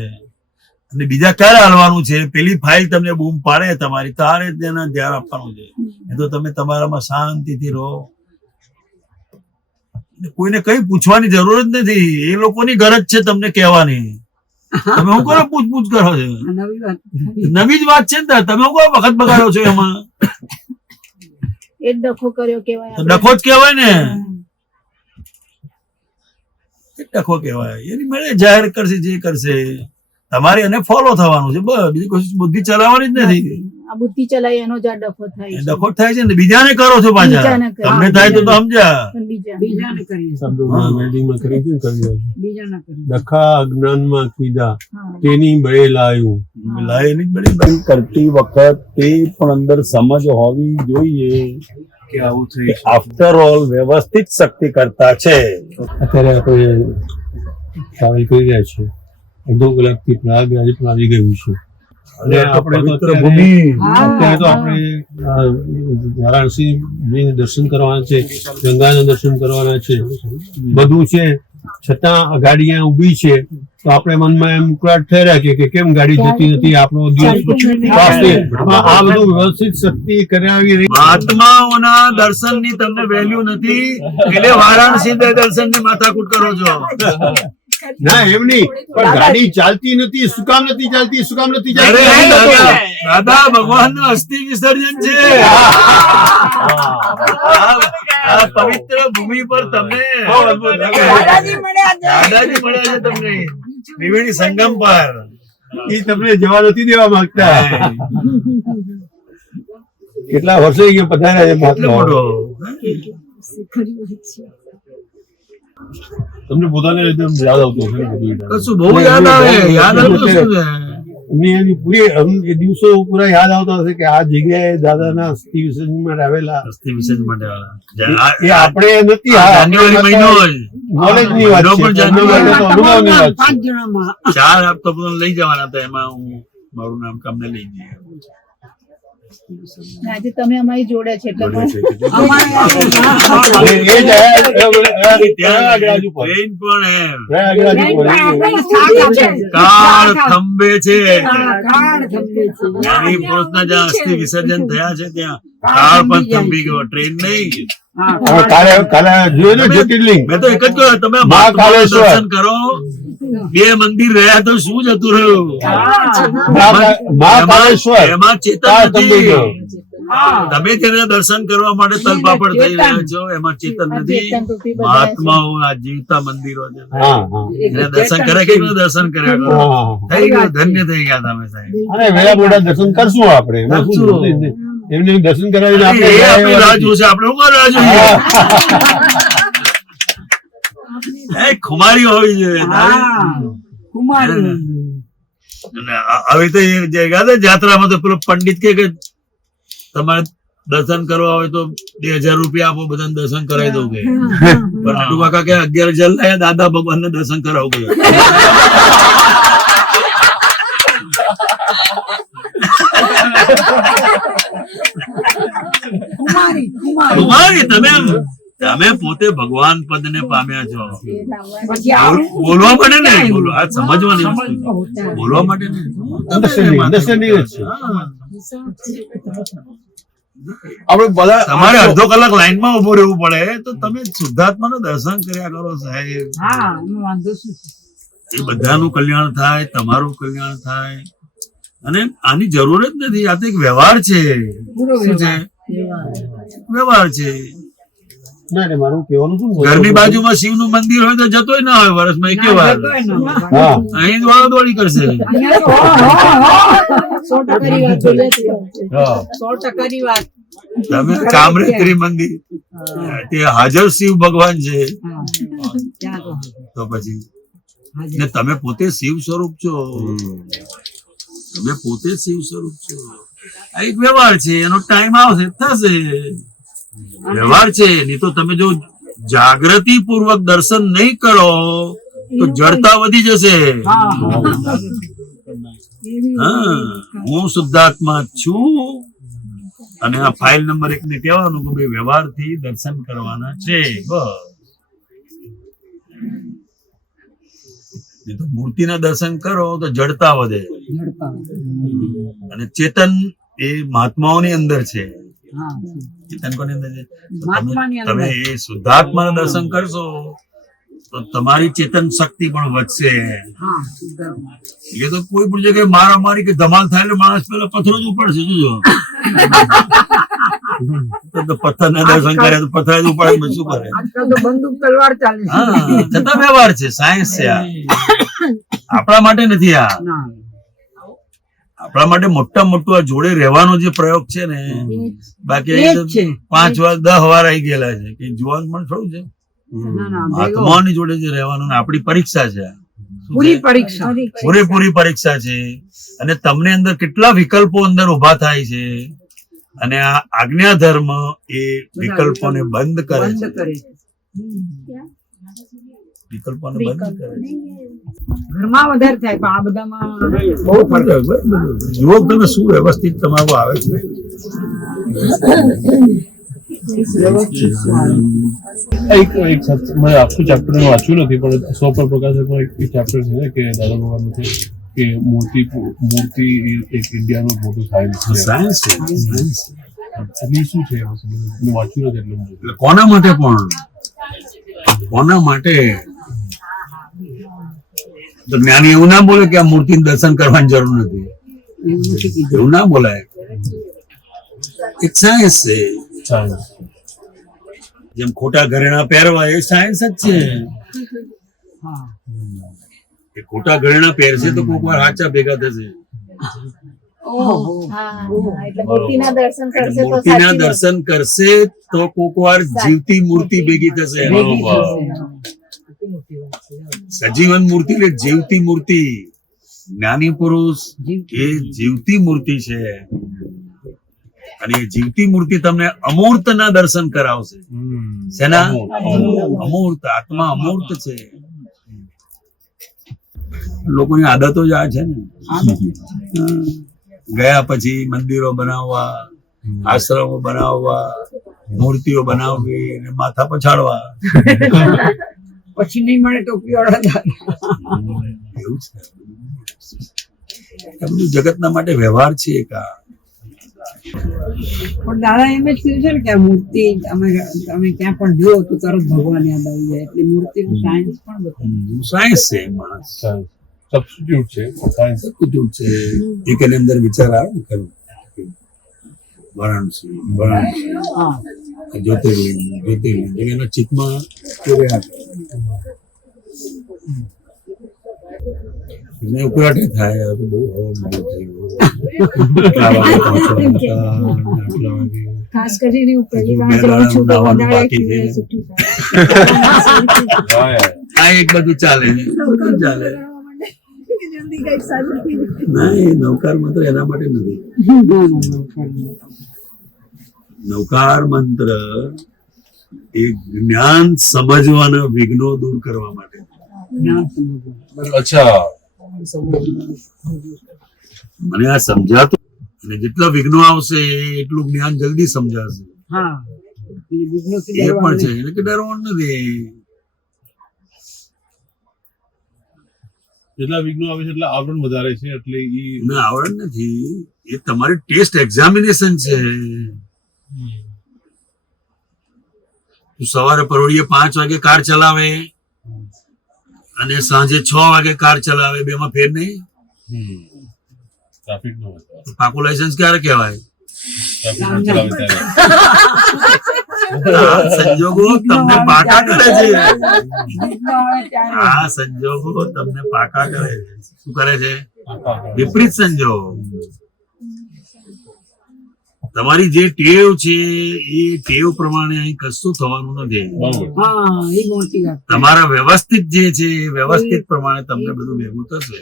અને બીજા ક્યારે હાલવાનું છે? પેલી ફાઇલ તમને બૂમ પાડે તમારી, તારે તેના ધ્યાન આપવાનું છે. એ તો તમે તમારામાં શાંતિથી રહો. કોઈને કઈ પૂછવાની જરૂર જ નથી. એ લોકોની ગરજ છે તમને કહેવાની. તમે શું કરો પૂછપૂછ કરો છો? નવી વાત. નવી જ વાત છે ને. તમે શું કરો વખત બગાડો છો એમાં? એ ડખો કર્યો કેવાય. તો ડખો જ કહેવાય ને. એ ડખો કહેવાય. એની મેળે જાહેર કરશે જે કરશે. તમારે એને ફોલો થવાનું છે બસ. બીજી કોઈ બુદ્ધિ ચલાવવાની જ નથી. આ બુદ્ધિ ચલાય એનો જ આ ડખો થાય છે. ડખો થાય છે ને. બીજાને કરો છો પાછા. બીજાને કરો. તમને થાય તો સમજ્યા. પણ બીજાને કરીએ. શબ્દોમાં વેલ્ડિંગમાં કરી છે ને કર્યું. બીજાને કરીએ. ડખા અજ્ઞાનમાં કીધા હા. તેની બળે લાયું. લાય નહીં બળી. કરતી વખતે પણ અંદર સમજ હોવી જોઈએ કે આવું થઈ છે. આફ્ટર ઓલ વ્યવસ્થિત શક્તિ કરતા છે. અત્યારે આપણે ટ્રાવેલ કરી રહ્યા છીએ. અડધો કલાકથી પ્રયાગરાજ પણ આવી ગયું છે. અને આપણે તો અત્યારે તો આપણે વારાણસી દર્શન કરવાના છે, ગંગાના દર્શન કરવાના છે, બધું છે. છતાં ગાડી અહીંયા ઊભી છે તો આપણે મનમાં એમ ઉકળાટ થઈ રહ્યા કે કેમ ગાડી જતી નથી, આપણો દિવસ આ બધું વ્યવસ્થિત શક્તિ કરાવી રહી. મહાત્માઓના દર્શનની તમને વેલ્યુ નથી એટલે વારાણસી દર્શનની માથાકૂટ કરો છો. ના એમ નહીં, પણ ગાડી ચાલતી નથી. શું કામ નથી ચાલતી? શું કામ નથી અરે ચાલતી? દાદા ભગવાન નું અસ્થિ વિસર્જન છે. આ પવિત્ર ભૂમિ પર તમને દાદાજી મળ્યા છે. દાદાજી મળ્યા છે તમને ત્રિવેણી સંગમ પર. એ તમને જવા નથી દેવા માંગતા. કેટલા વર્ષો ગયા પધાર્યા છે એટલો મહાત્માઓ. મોટો. તમને પોતાને એકદમ યાદ આવતું હશે ને બધું. કશું બહુ યાદ આવે. યાદ આવતું શું છે? એમની એની પૂરી એ દિવસો પૂરા યાદ આવતા હશે કે આ જગ્યાએ દાદાના અસ્થિ વિસર્જન માટે આવેલા. અસ્થિ વિસર્જન માટે એ આપણે નથી, જાન્યુઆરી મહિનો નોલેજ ની વાત પણ છે. જાન્યુઆરી અનુભવની વાત છે. 5 જણામાં 4 હપ્તા લઈ જવાના હતા. એમાં હું મારું નામ કામને લઈ જઈએ. આજે તમે અમારી જોડે છે એટલે બહુ ટ્રેન પણ કાળ થંભે છે. જ્ઞાની પુરુષના જ્યાં અસ્થિ વિસર્જન થયા છે ત્યાં કાળ પણ થંભી ગયો, ટ્રેન નહીં. કાલે જોયું ને જ્યોતિર્લિંગ, મેં તો એક જ કહ્યું, તમે મહાકાલેશ્વર દર્શન કરો. 2 મંદિર રહ્યા તો શું જતું રહ્યું? એમાં ચેતન નથી. તમે તેના દર્શન કરવા માટે તલપાપડ થઈ રહ્યા છો, એમાં ચેતન નથી. મહાત્માઓ આ જીવતા મંદિરો છે, એના દર્શન કરે કે દર્શન કર્યા કરો. થઈ ગયું, ધન્ય થઈ ગયા તમે સાહેબ. અને વેલા મોટા દર્શન કરશું આપણે, એમને દર્શન કરાવીને આપણે રાહ જોશે, આપણે શું રાહ જોઈએ? ખુમારી હોવી જોઈએ. હવે તો જાત્રામાં તો પેલો પંડિત કે તમારે દર્શન કરવા હોય તો 2000 રૂપિયા આપો, બધાને દર્શન કરાવી દઉં કે. પણ આટુ કાકા કે 11,000 લાયા, દાદા ભગવાન ને દર્શન કરાવું કે. કુમારી તમે પોતે ભગવાન પદ ને પામ્યા છો. બોલવા માટે નહીં, બોલો આ સમજવાની વસ્તુ છે. બોલવા માટે નહીં, આપણે બધા તમારે અડધો કલાક લાઈનમાં ઉભું રહેવું પડે તો તમે શુદ્ધાત્મા નું દર્શન કર્યા કરો સાહેબ. એ બધાનું કલ્યાણ થાય, તમારું કલ્યાણ થાય. અને આની જરૂર જ નથી, આ તો એક વ્યવહાર છે. શું છે? વ્યવહાર છે. મારું કહેવાનું શું, ઘરની બાજુમાં શિવ નું મંદિર હોય તો જતોય ના હોય વર્ષમાં એક વાર. અહીં દોડી કરશે. તમે કામરેત્રી મંદિર, તે હાજર શિવ ભગવાન છે. તો પછી ને તમે પોતે શિવ સ્વરૂપ છો, તમે પોતે શિવ સ્વરૂપ છો. આ એક વ્યવહાર છે, એનો ટાઈમ આવશે થશે. વ્યવહાર છે. નહીં તો તમે જો જાગૃતિ પૂર્વક દર્શન નહીં કરો તો જડતા વધી જશે. હું શુદ્ધાત્મા છું અને આ ફાઇલ નંબર 1 ને કહેવાનું કે ભાઈ વ્યવહારથી દર્શન કરવાના છે. બસ. તો મૂર્તિના દર્શન કરો તો જડતા વધે. અને ચેતન એ મહાત્માઓની અંદર છે. ચેતન કોની અંદર છે? તમે એ શુદ્ધાત્માના દર્શન કરશો તો તમારી ચેતન શક્તિ પણ વધશે. એ તો કોઈ પણ જગ્યાએ મારામારી કે ધમાલ થાય એટલે માણસ પેલા પથ્થર જ ઉપડશે. જોજો પથ્થર ના દર્શન કરે તો પથ્થર જ ઉપાડે, શું કરે? બંદૂક તલવાર ચાલે છે. છતાં વ્યવહાર છે, સાયન્સ છે. આપણા માટે નથી. આ આપણા માટે મોટા મોટું આ જોડે રહેવાનો જે પ્રયોગ છે ને, બાકી 5 વાર 10 વાર આવી ગયેલા છે કે જોવાનું પણ થોડું છે. આત્માની જોડે જે રહેવાનું, આપણી પરીક્ષા છે, પૂરેપૂરી પરીક્ષા છે. અને તમને અંદર કેટલા વિકલ્પો અંદર ઉભા થાય છે, અને આ આજ્ઞા ધર્મ એ વિકલ્પોને બંધ કરે છે. વિકલ્પોને બંધ કરે છે. ઘરમાં વધારે થાય પણ આ બધામાં બહુ ફરક. જુઓ તમે શું વ્યવસ્થિત તમારું આવે છે. એક મેં આખું ચેપ્ટર વાંચ્યું નથી, પણ સ્વપ્ન પ્રકાશકમાં એક ચેપ્ટર છે કે દાદા ભગવાનનું છે કે મૂર્તિ એક ઇન્ડિયાનું મોટું સાયન્સ છે. એટલે શું છે મેં વાંચ્યું નથી. એટલે કોના માટે પણ, કોના માટે? તો જ્ઞાની એવું ના બોલે કે આ મૂર્તિ દર્શન કરવાની જરૂર નથી, એવું ના બોલાય. એક સાયન્સ છે. જેમ ખોટા ઘરેણા પહેરવા, એ સાયન્સ જ છે. એ ખોટા ઘરેણા પહેરશે તો કોઈક વાર સાચા ભેગા થશે. મૂર્તિના દર્શન કરશે તો કોઈક વાર જીવતી મૂર્તિ ભેગી થશે. સજીવન મૂર્તિ એટલે જીવતી મૂર્તિ. જ્ઞાની પુરુષ એ જીવતી મૂર્તિ છે. અને એ જીવતી મૂર્તિ તમને અમૂર્ત ના દર્શન કરાવશે. શેના? અમૂર્ત. આત્મા અમૂર્ત છે. લોકોની આદતો જ આ છે ને. ગયા પછી મંદિરો બનાવવા, આશ્રમો બનાવવા, મૂર્તિઓ બનાવવી અને માથા પછાડવા, પછી નહીં મળે તો પીવાડા એવું છે. આ બધું જગતના માટે વ્યવહાર છે એક આ. પણ દાદા એમ જ કીધું છે ને કે આ મૂર્તિ તમે ક્યાં પણ જુઓ તો તરત ભગવાન યાદ આવી જાય એટલે મૂર્તિ સાયન્સ પણ બતાવે. સાયન્સ છે માણસ, સબસ્ટિટ્યુટ છે સાયન્સ. બધું છે. એક એની અંદર વિચાર આવે ને ખરું. વારાણસી હા જ્યોતિર્લિંગ એના ચિત્તમાં રહ્યા એને ઉકળાટે થાય. આ તો બહુ હવા મોડું થઈ ગયું. આટલા વાગે પહોંચવાના હતા, આટલા વાગે ખાસ કરીને હું પહેલી હજુ વાર બે જાઉં છું તો દાડાનું વધારે બાકી છે. curiosity આ એક બધું ચાલે, બધું ચાલે. જલ્દી કઈક સારું થઈ જાય. ના, એ નૌકાર મંત્ર એના માટે નથી. નૌકાર મંત્ર એ જ્ઞાન સમજવાના વિઘ્નો દૂર કરવા માટે. અચ્છા, મને આ સમજાતું, અને જેટલા વિઘ્નો આવશે એટલું જ્ઞાન જલ્દી સમજાશે. હા એટલે વિઘ્નોથી એ પણ ડરવાનું છે, એટલે કે ડરવાનું નથી. જેટલા વિઘ્નો આવે છે એટલા આવરણ વધારે છે, એટલે ઈ ના, આવડત નથી. એ તમારી ટેસ્ટ એક્ઝામિનેશન છે. તું સવારે પરોઢિયે 5 વાગે કાર ચલાવે અને સાંજે 6 વાગે કાર ચલાવે, બેમાં ફેર નહીં. ટ્રાફિક નો હોય તો પાકું લાયસન્સ ક્યારે કહેવાય? ટ્રાફિક ચલાવે ત્યારે. આ સંજોગો તમને પાકા કરે છે. વિઘ્નો આવે ત્યારે આ સંજોગો તમને પાકા કરે છે. શું કરે છે? વિપરીત સંજોગ. તમારી જે ટેવ છે એ ટેવ પ્રમાણે અહીં કશું થવાનું નથી. બરોબર. હા એ મોટી વાત તમારા વ્યવસ્થિત જે છે એ વ્યવસ્થિત પ્રમાણે તમને બધું ભેગું થશે.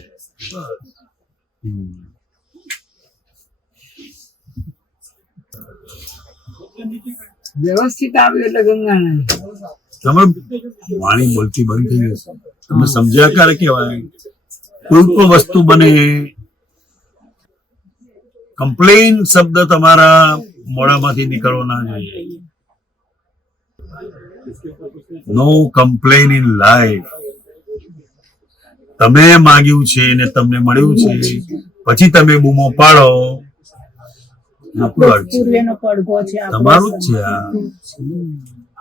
વ્યવસ્થિત આવ્યું એટલે ગંગા નહીં. તમે વાણી બોલતી બંધ થઈ જશે. તમે સમજ્યા ક્યારે કહેવાય? કોઈ પણ વસ્તુ બને, કમ્પ્લેન શબ્દ તમારા મોઢામાંથી નીકળવો ના જોઈએ. નો કમ્પ્લેન ઇન લાઈફ. તમે માંગ્યું છે ને તમને મળ્યું છે, પછી તમે બૂમો પાડો, આપણો અર્થ છે. પૂર્વેનો પડઘો છે આપણો. તમારું જ છે આ.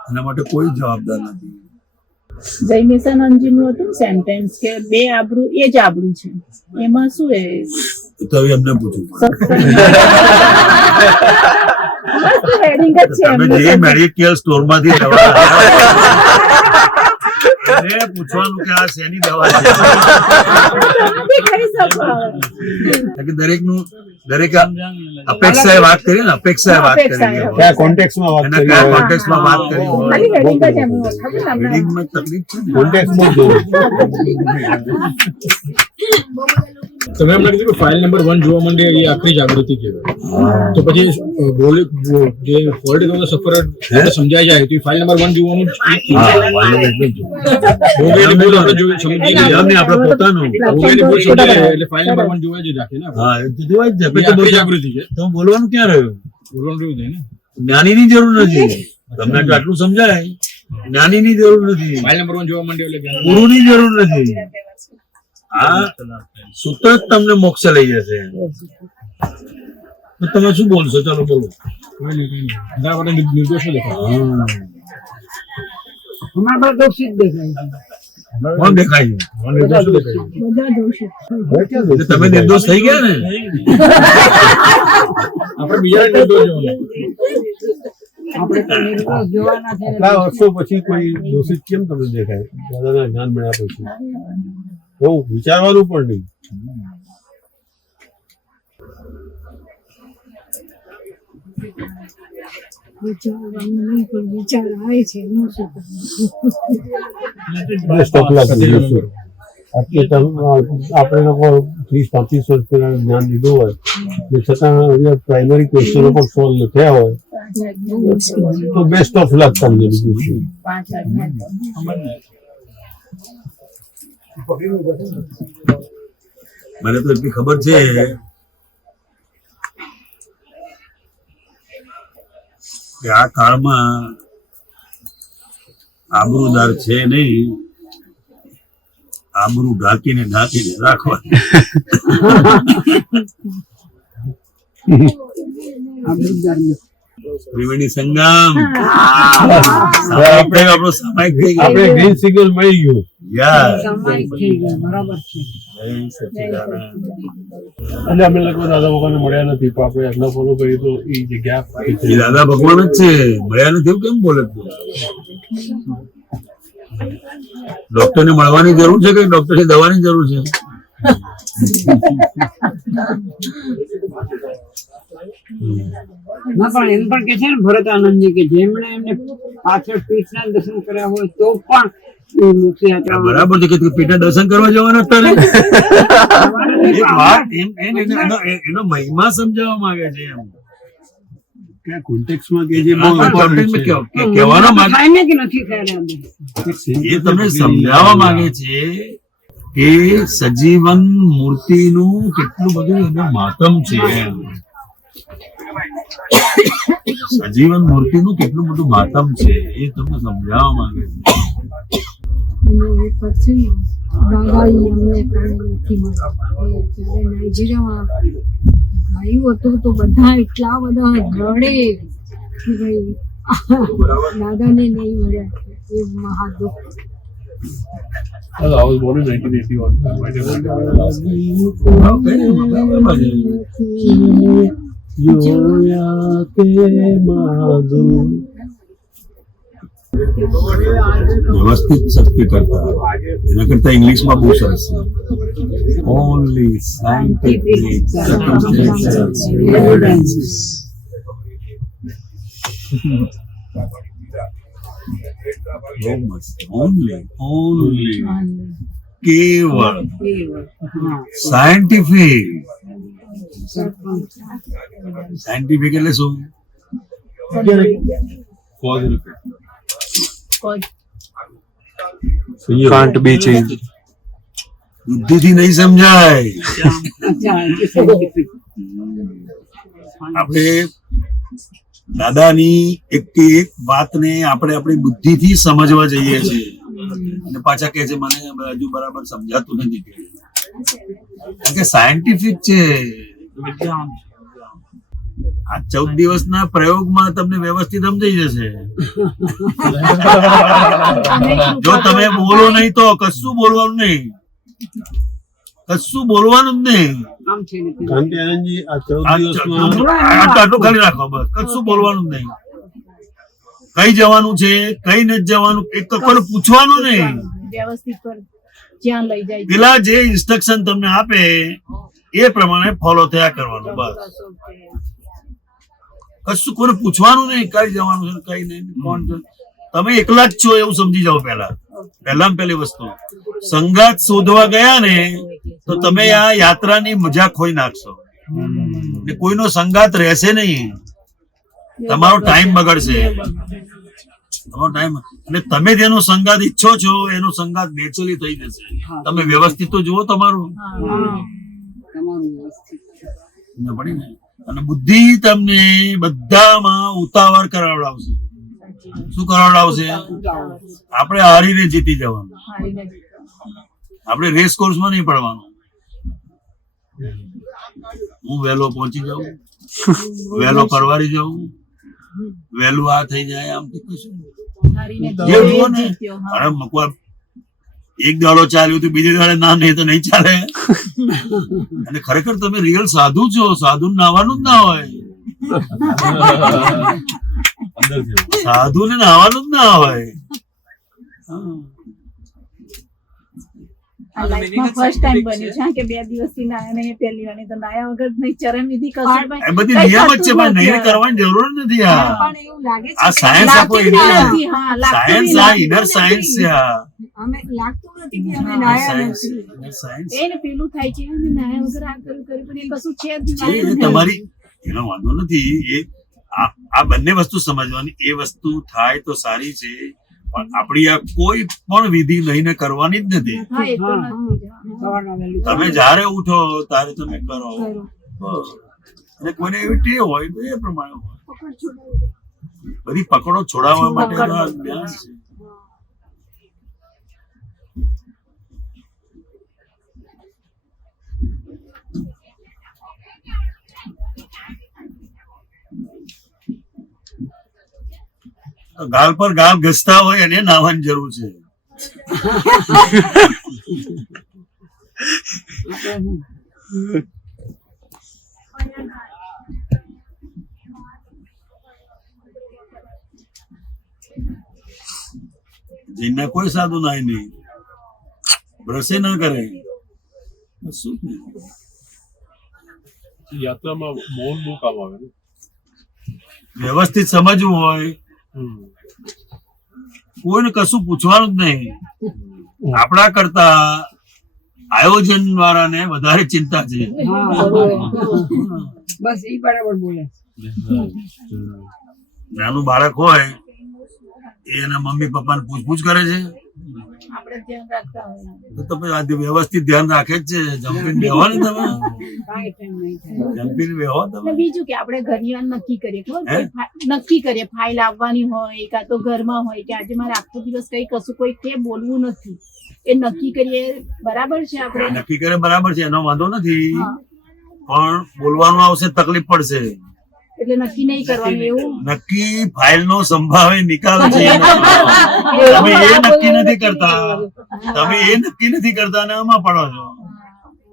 એના માટે કોઈ જવાબદાર નથી. જયમિશાનંદજીનું હતું સેન્ટેન્સ કે 2 આબરૂ એ જ આબરૂ છે. એમાં શું એ એ તો હવે એમને પૂછવું પડે. મસ્ત heading જ છે તમે એમનું. જે મેડિકલ સ્ટોર માંથી દવા લાવ્યા, એને પૂછવાનું કે આ શેની દવા છે. નથી કહી શકો હવે. કારણ કે દરેક અપેક્ષાએ વાત કરી ને, અપેક્ષાએ વાત કરી અપેક્ષાએ. હોય. કયા કોન્ટેક્સમાં વાત એના કરી કયા હોય, કોન્ટેક્સમાં વાત કરી હોય. ખાલી heading જ એમનું હતું. ખબર ને હમણાં? રીડિંગમાં તકલીફ છે ને. કોન્ટેક્સમાં જ જોવું. તમે એમને કીધું કે ફાઇલ નંબર 1 જોવા માંડે એ આખરી જાગૃતિ કહેવાય. તો પછી જે ફોલ્ટ હતો સફર સમજાઈ જાય તો ફાઇલ નંબર 1 જોવાનું ભોગેલી ભૂલ આપણે જોઈ સમજી લઈએ. એમને આપણે પોતાનું ભોગેલી ભૂલ સમજાય એટલે ફાઇલ નંબર 1 જોવા જ રાખે ને આપણે. હા, એ તો જોવાય જ છે. એ પછી તો આખરી જાગૃતિ છે. તમે બોલવાનું ક્યાં રહ્યું? બોલવાનું રહ્યું છે ને. જ્ઞાનીની જરૂર નથી. તમને જો આટલું સમજાય, જ્ઞાનીની જરૂર નથી, ફાઇલ નંબર 1 જોવા માંડે એટલે જ્ઞાન. ગુરુની જરૂર નથી. આ સૂત્ર જ તમને મોક્ષ લઈ જશે. તો તમે શું બોલશો? ચાલો બોલો. કોઈ નહીં, કોઈ નહીં. બધા આપણે નિર્દોષ દેખાય. હમણાં બધા દોષિત દેખાય છે. કોણ દેખાય છે? નિર્દોષ દેખાય. બધા દોષિત. એટલે તમે નિર્દોષ થઈ ગયા ને. આપણે બીજા નિર્દોષ જોવાનું. આપણે તો નિર્દોષ જોવાના છે. આટલા વર્ષો પછી કોઈ દોષિત કેમ તમને દેખાય? દાદાના જ્ઞાન મળ્યા પછી એવું વિચારવાનું પણ નહીં. વિચારવાનું નહીં પણ વિચાર આવે છે એનું શું કરવું? બેસ્ટ ઓફ લક જીવીશું. આટલી આપણે લોકો 30-35 વર્ષ પહેલા જ્ઞાન લીધું હોય ને છતાં પ્રાઇમરી ક્વેશ્ચનો પણ સોલ્વ થયા હોય તો બેસ્ટ ઓફ લક તમને બીજું શું. 5 આજ્ઞા. મને તો એટલી ખબર છે કે આ કાળમાં આબરૂદાર છે નહીં, આબરૂ ઢાંકીને રાખવાની. ત્રિવેણી સંગમ આપણો સામાયિક થઈ ગયો. આપણે ગ્રીન સિગ્નલ મળી ગયું. યાર અને અમે લોકો દાદા ભગવાનને મળ્યા નથી પણ આપણે એમના ફોલો કરીએ તો એ જે ગેપ એ દાદા ભગવાન જ છે, મળ્યા નથી એવું કેમ બોલે? ડોક્ટર ને મળવાની જરૂર છે કે ડોક્ટર ની દવાની જરૂર છે? ના પણ એમ પણ કે છે ને ભરત આનંદજી કે જેમણે એમને પાછળ પીઠના દર્શન કર્યા હોય તો પણ એ મોક્ષ યાત્રા બરાબર છે કે પેટના દર્શન કરવા જવાના હતા ને? એક વાત એનો મહિમા સમજાવવા માંગે છે એમ. કયા કોન્ટેક્સમાં કે જે બહુ આ important context છે. માં કહેવાનો માંગે થાય ને કે નથી થયા એ તમને સમજાવવા માંગે છે કે સજીવન મૂર્તિનું કેટલું બધું એનું માતમ છે એમ. સજીવન મૂર્તિનું કેટલું બધું માતમ છે એ તમને સમજાવવા માંગે છે. અને એ પછી દાદા ઈ અમને કાંઈ નથી મળ્યું. જ્યારે નાઇજીરિયામાં ગાયું હતું તો બધા એટલા બધા રડે કે ભાઈ દાદાને નહીં મળ્યા. એ મહાદુઃખ. I was born in 1981. જોયા તે માધુ વ્યવસ્થિત શક્તિ કરતા એના કરતા ઇંગ્લિશમાં બહુ સરસ છે. Only scientific circumstances, evidences. બહુ મસ્ત. ઓનલી કેવળ સાયન્ટિફિક. સાયન્ટિફિક એટલે શું? can't be changed. બુદ્ધિથી નહીં સમજાય. આપણે દાદાની એક વાતને આપણે આપણી બુદ્ધિથી સમજવા જઈએ છીએ અને પાછા કહે છે મને હજુ બરાબર સમજાતું નથી. કારણ કે સાયન્ટિફિક છે. આ 14 દિવસના પ્રયોગમાં તમને વ્યવસ્થિત સમજાઈ જશે. જો તમે બોલો નહીં તો કશું બોલવાનું નહીં, કશું બોલવાનું જ નહીં. કાંતિ આનંદજી આ 14 દિવસમાં આટલું ખાલી રાખો બસ, કશું બોલવાનું જ નહીં. કઈ જવાનું છે કઈ નથી જવાનું એક કોઈ પૂછવાનું નહીં. વ્યવસ્થિત પર જ્યાં લઈ જાય પેલા જે ઇન્સ્ટ્રક્શન તમને આપે એ પ્રમાણે ફોલો થયા કરવાનું બસ. કશું કોઈને પૂછવાનું નહીં કઈ જવાનું છે કઈ નહીં કોણ છે. તમે એકલા જ છો એવું સમજી જાઓ. પહેલામાં પહેલી વસ્તુ સંગાત શોધવા ગયા ને તો તમે આ યાત્રાની મજા ખોઈ નાખશો. કોઈનો સંગાત રહેશે નહીં, તમારો ટાઈમ બગડશે. તમારો ટાઈમ એટલે તમે જેનો સંગાત ઈચ્છો છો એનો સંગાત નેચરલી થઈ જશે. તમે વ્યવસ્થિત તો જુઓ તમારું. અને બુદ્ધિ તમને બધામાં ઉતાવળ કરાવડાવશે. શું કરાવડાવશે? આપણે હારીને જીતી જવાનું. આપણે રેસ કોર્સમાં નહીં પડવાનું. હું વહેલો પહોંચી જાઉં, વહેલો પરવારી જાઉં, વહેલું આ થઈ જાય આમ કશું જે જુઓ ને. અરે મકવા એક દાડો ચાલ્યું તો બીજે દાડે ના નહીં તો નહીં ચાલે. અને ખરેખર તમે રિયલ સાધુ છો. સાધુ નાવાનું જ ના હોય. સાધુ ને નાવાનું જ ના હોય. ફર્સ્ટ ટાઈમ બન્યું છે કે 2 દિવસથી નાયા નહીં. પહેલી વાર તો નાયા વગર નહીં ચરણ વિધિ કશું એ બધી નિયમ જ છે પણ નહીં કરવાની જરૂર નથી. પણ એવું લાગે છે આ સાયન્સ આપો સાયન્સ આ ઇનર સાયન્સ છે. અમે લાગતું નથી કે અમે નાયા નથી. સાયન્સ એને પેલું થાય છે અને નાયા વગર આ કર્યું પણ એ કશું છે જ એ નહીં. તમારી એનો વાંધો નથી. એ આ બંને વસ્તુ સમજવાની. એ વસ્તુ થાય તો સારી છે પણ આપણી આ કોઈ પણ વિધિ લઈને કરવાની જ નથી. હા, એ તો નથી. તમે જયારે ઉઠો ત્યારે તમે કરો. અને કોઈને એવી ટેવ હોય તો એ પ્રમાણે હોય. બધી પકડો છોડાવવા માટે જ્ઞાન છે. ગાલ પર ગાલ ઘસતા હોય એને નાહવાની જરૂર છે. જીનના કોઈ સાધુ નાય નહીં, બ્રશે ના કરે, શું જ નહીં. યાત્રામાં મૌન બહુ કામ આવે ને. વ્યવસ્થિત સમજવું હોય, કોઈને કશું પૂછવાનું જ નહીં. આપણા કરતા આયોજન વાળાને વધારે ચિંતા છે. બસ એ બરાબર બોલે. નાનું બાળક હોય એના મમ્મી પપ્પાને પૂછપૂછ કરે છે, આપણે ધ્યાન રાખતા હોય. તો પછી આ વ્યવસ્થિત ધ્યાન રાખે જ છે. જમ્પીને બેહો ને તમે, કાંઈ ટાઈમ નહીં થાય. જમ્પીને બેહો અને તમે. બીજું કે આપણે ઘણી વાર નક્કી કરીએ નક્કી કરીએ ફાઇલ આવવાની હોય કાં તો ઘરમાં હોય કે આજે મારે આખો દિવસ કઈ કશું કોઈ કે બોલવું નથી, એ નક્કી કરીએ બરાબર છે. આપણે નક્કી કરે બરાબર છે, એનો વાંધો નથી, હા. પણ બોલવાનું આવશે તકલીફ પડશે. એટલે નક્કી નહીં કરવાનું એવું. નક્કી ફાઇલ નો સંભાવે નિકાલ છે. તમે એ નક્કી નથી કરતા, તમે એ નક્કી નથી કરતા અને આમાં પડો છો.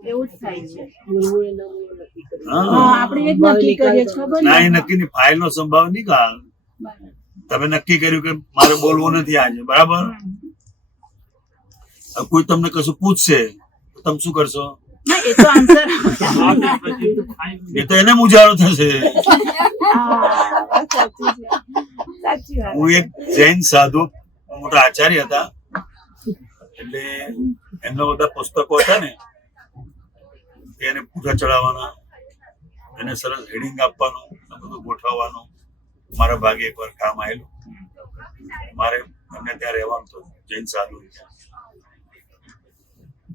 એવું જ થાય છે. હા. આપણે એ જ નક્કી કરીએ છીએ, ખબર ના, ને? એ નક્કી ની ફાઇલ નો સંભાવ નિકાલ. તમે નક્કી કર્યું કે મારે બોલવું નથી આજે, બરાબર? હવે કોઈ તમને કશું પૂછશે તો તમે શું કરશો? ના, એ તો આન્સર એ તો એને મુજારો થશે. સાચી વાત. હું એક જૈન સાધુ મોટા આચાર્ય હતા, એટલે એમના બધા પુસ્તકો હતા ને, એને પૂજા ચડાવવાના, એને સરસ હેડિંગ આપવાનું, બધું ગોઠવવાનું. મારા ભાગે એકવાર કામ આવેલું, મારે એમને ત્યાં રહેવાનું હતું, જૈન સાધુ.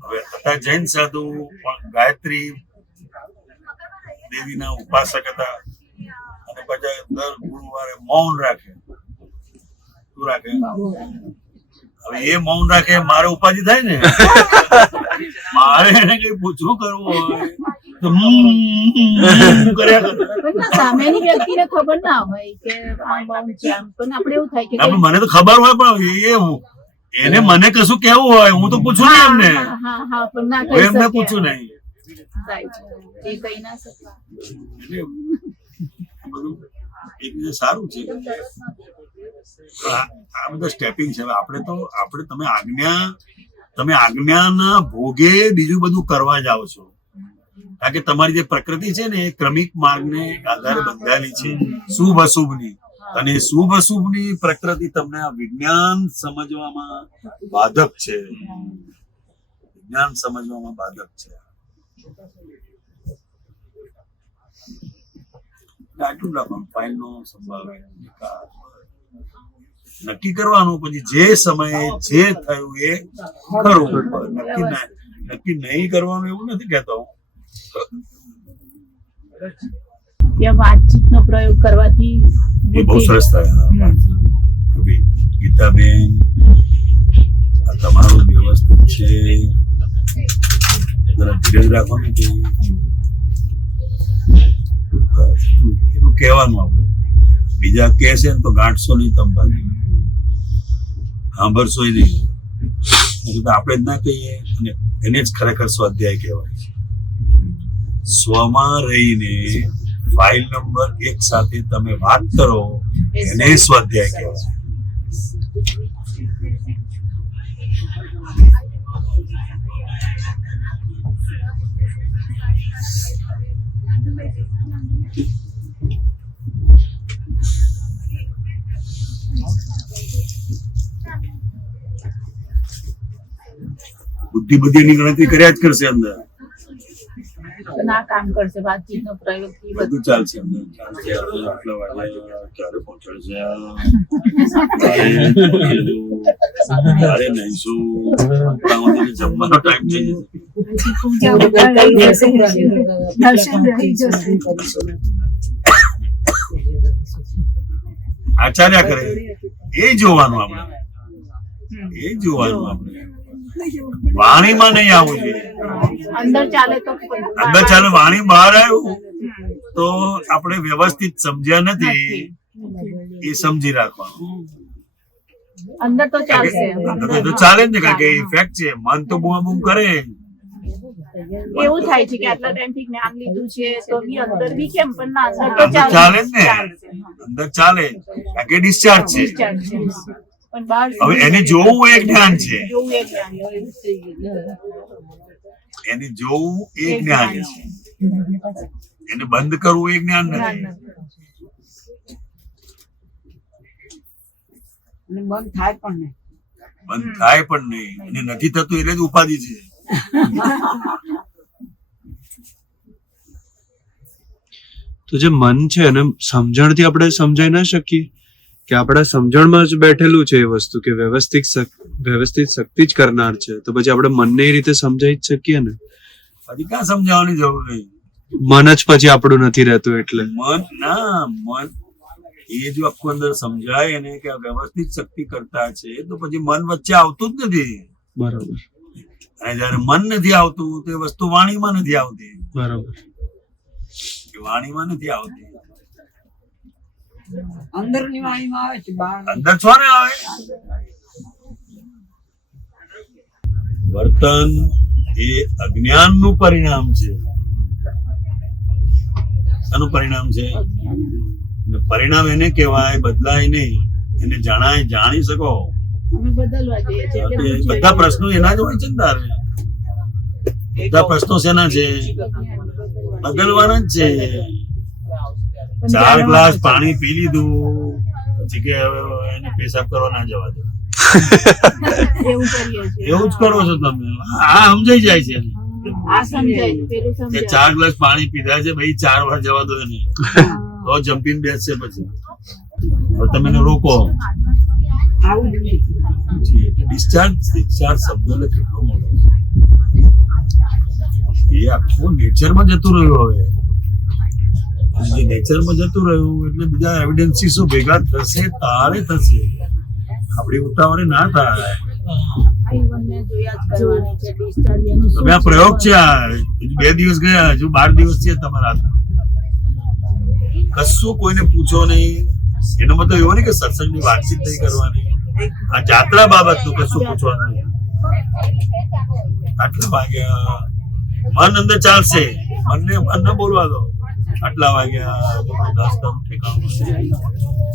હવે હતા જૈન સાધુ પણ ગાયત્રી દેવીના ઉપાસક હતા, અને પછી દર ગુરુવારે મૌન રાખે. શું રાખે? હવે એ મૌન રાખે, મારે ઉપાધિ થાય ને. મારે એને કઈ પૂછવું કરવું હોય તો કર્યા કરે. પણ ના, સામેની વ્યક્તિને ખબર ના હોય કે આ મૌન છે આમ, પણ આપણે એવું થાય કે આપણે મને તો ખબર હોય, પણ એને મને કશું કેવું હોય, હું તો પૂછું નહીં એમને. હા, હા, હા, પણ ના હું કહી એમને શકે. પૂછું નહીં. થાય છે. એ કહી ના શકે. એટલે બધું એક રીતે સારું છે. પણ આ બધા સ્ટેપિંગ છે. હવે આપણે તમે આજ્ઞાના ભોગે બીજું બધું કરવા જાઓ છો, કારણ કે તમારી જે પ્રકૃતિ છે ને એ ક્રમિક માર્ગને આધારે બંધાયેલી છે, શુભ અશુભની. અને શુભ અશુભની પ્રકૃતિ તમને આ વિજ્ઞાન સમજવામાં બાધક છે. વિજ્ઞાન સમજવામાં બાધક છે. આટલું રાખવાનું, ફાઇલનો સંભાવ નક્કી કરવાનું. પછી જે સમયે જે થયું એ કરવું. નક્કી નહીં કરવાનું એવું નથી કહેતો. ત્યાં વાતચીતનો પ્રયોગ કરવાથી એ બહુ સરસ થાય. ગીતાબેન, આ તમારું વ્યવસ્થિત છે, જરા ધીરજ રાખવાનું છે. એટલું કહેવાનું આપણે. બીજા કહે છે ને તો ગાંઠશો નહીં, તમે સાંભળશો નહીં. આપણે જ ના કહીએ, અને એને જ ખરેખર સ્વાધ્યાય કહેવાય છે. સ્વમાં રહીને ફાઇલ નંબર 1 સાથે તમે વાત કરો, એને સ્વાધ્યાય કહેવાય. બુદ્ધિ બધી એની ગણતરી કર્યા જ કરશે અંદર. ના કામ કરશે વાતચીતનો પ્રયોગ થી બધું ચાલશે અંદર. ચાલશે. આટલા વાગે ક્યારે પહોંચાડશે, ક્યારે નહીશું, જમવાનો ટાઈમ છે. પૂજા બધા રહી જશે, દર્શન રહી જશે. આચાર્યા કરે એ જોવાનું આપણે, એ જોવાનું આપણે. વાણીમાં નહીં આવવું જોઈએ. અંદર ચાલે તો અંદર ચાલે, વાણી બહાર આવ્યું તો આપણે વ્યવસ્થિત સમજ્યા નથી એ સમજી રાખવાનું. અંદર તો ચાલશે. અંદર તો ચાલે જ ને, કારણ કે ઇફેક્ટ છે. મન તો બૂમ બૂમ કરે. એવું થાય છે કે આટલા ટાઈમ થી જ્ઞાન લીધું છે તો બી અંદર બી કેમ પણ ના અંદર તો અંદર ચાલે જ ને, અંદર ચાલે કારણ કે ડિસ્ચાર્જ છે. પણ બહાર હવે એને જોવું એ જ્ઞાન છે, જોવું એ જ્ઞાન. એને જોવું એ જ્ઞાન છે, એને બંધ કરવું એ જ્ઞાન નથી. અને બંધ થાય પણ નહીં. બંધ થાય પણ નહીં, અને નથી થતું એટલે જ ઉપાધિ છે. તો જે મન છે એને સમજણથી આપણે સમજાઈ ના શકીએ કે આપણા સમજણમાં જ બેઠેલું છે એ વસ્તુ, કે વ્યવસ્થિત શક્તિ જ કરનાર છે, તો પછી આપણે મનને એ રીતે સમજાઈ જ શકીએ ને. પછી ક્યાં સમજાવવાની જરૂર નહીં. મન જ પછી આપણું નથી રહેતું એટલે. મન ના, મન એ જો આખું અંદર સમજાય એને કે વ્યવસ્થિત શક્તિ કરતા છે તો પછી મન વચ્ચે આવતું જ નથી. બરાબર. અને જયારે મન નથી આવતું તો એ વસ્તુ વાણીમાં નથી આવતી. બરાબર. વાણીમાં નથી આવતી. અંદરની વાણીમાં આવે છે, બહાર અંદર છો ને આવે. વર્તન એ અજ્ઞાનનું પરિણામ છે. શાનું પરિણામ છે? પરિણામ એને કહેવાય બદલાય નહીં, એને જાણી શકો. અમે બદલવા જઈએ છીએ. બધા પ્રશ્નો એના જ હોય છે ને તારે. બધા પ્રશ્નો શેના છે? બદલવાના જ છે. 4 ગ્લાસ પાણી પી લીધું પછી કે હવે એને પેશાબ કરવા ના જવા દો, એવું કરીએ છીએ. એવું જ કરો છો તમે. આ સમજાઈ જાય છે આ સમજાય, પેલું કે સમજાય. 4 ગ્લાસ પાણી પીધા છે ભાઈ, 4 વાર જવા દો એને, તો જમ્પીને બેસશે. પછી હવે તમે એને રોકો. આવું જ નહીં. ડિસ્ચાર્જ શબ્દ એટલે કેટલો મોટો છે. એ આખું નેચરમાં જતું રહ્યું. હવે જે નેચરમાં જતું રહ્યું એટલે બીજા એવિડન્સીસો ભેગા થશે તારે થશે. આપણી ઉતાવળે ના થાય. જીવનને જોયા જ કરવાની છે. discharge એનું શું તમે આ પ્રયોગ છે, આ 2 દિવસ ગયા, હજુ 12 દિવસ છે તમારા હાથમાં. કશું કોઈને પૂછો નહીં. એનો મતલબ એવો નહીં કે સત્સંગની વાતચીત નહીં કરવાની. આ જાત્રા બાબતનું કશું પૂછવાનું નહીં. આટલા વાગ્યા મન અંદર ચાલશે, મન ન બોલવા દો. આટલા વાગ્યા 10 ઠેકાણું,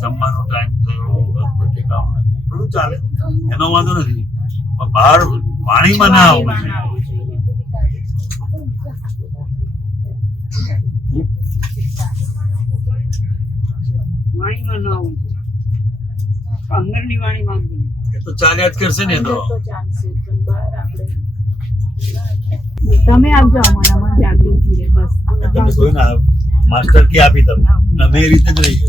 જમવાનો ટાઈમ થયો, ઠેકાણું, બધું ચાલે, એનો વાંધો નથી. પણ બહાર વાણીમાં ના આવવું જોઈએ. વાણીમાં ન આવવું. અંદરની વાણીમાં આવવું. એ તો ચાલ્યા જ કરશે ને. એનો તો ચાલશે, પણ બહાર આપણે તમે આવજો અમારામાં જાગૃતિ રહે બસ. તમે કોઈ ના માસ્ટર કી આપી તમને, અમે એ રીતે જ રહીએ.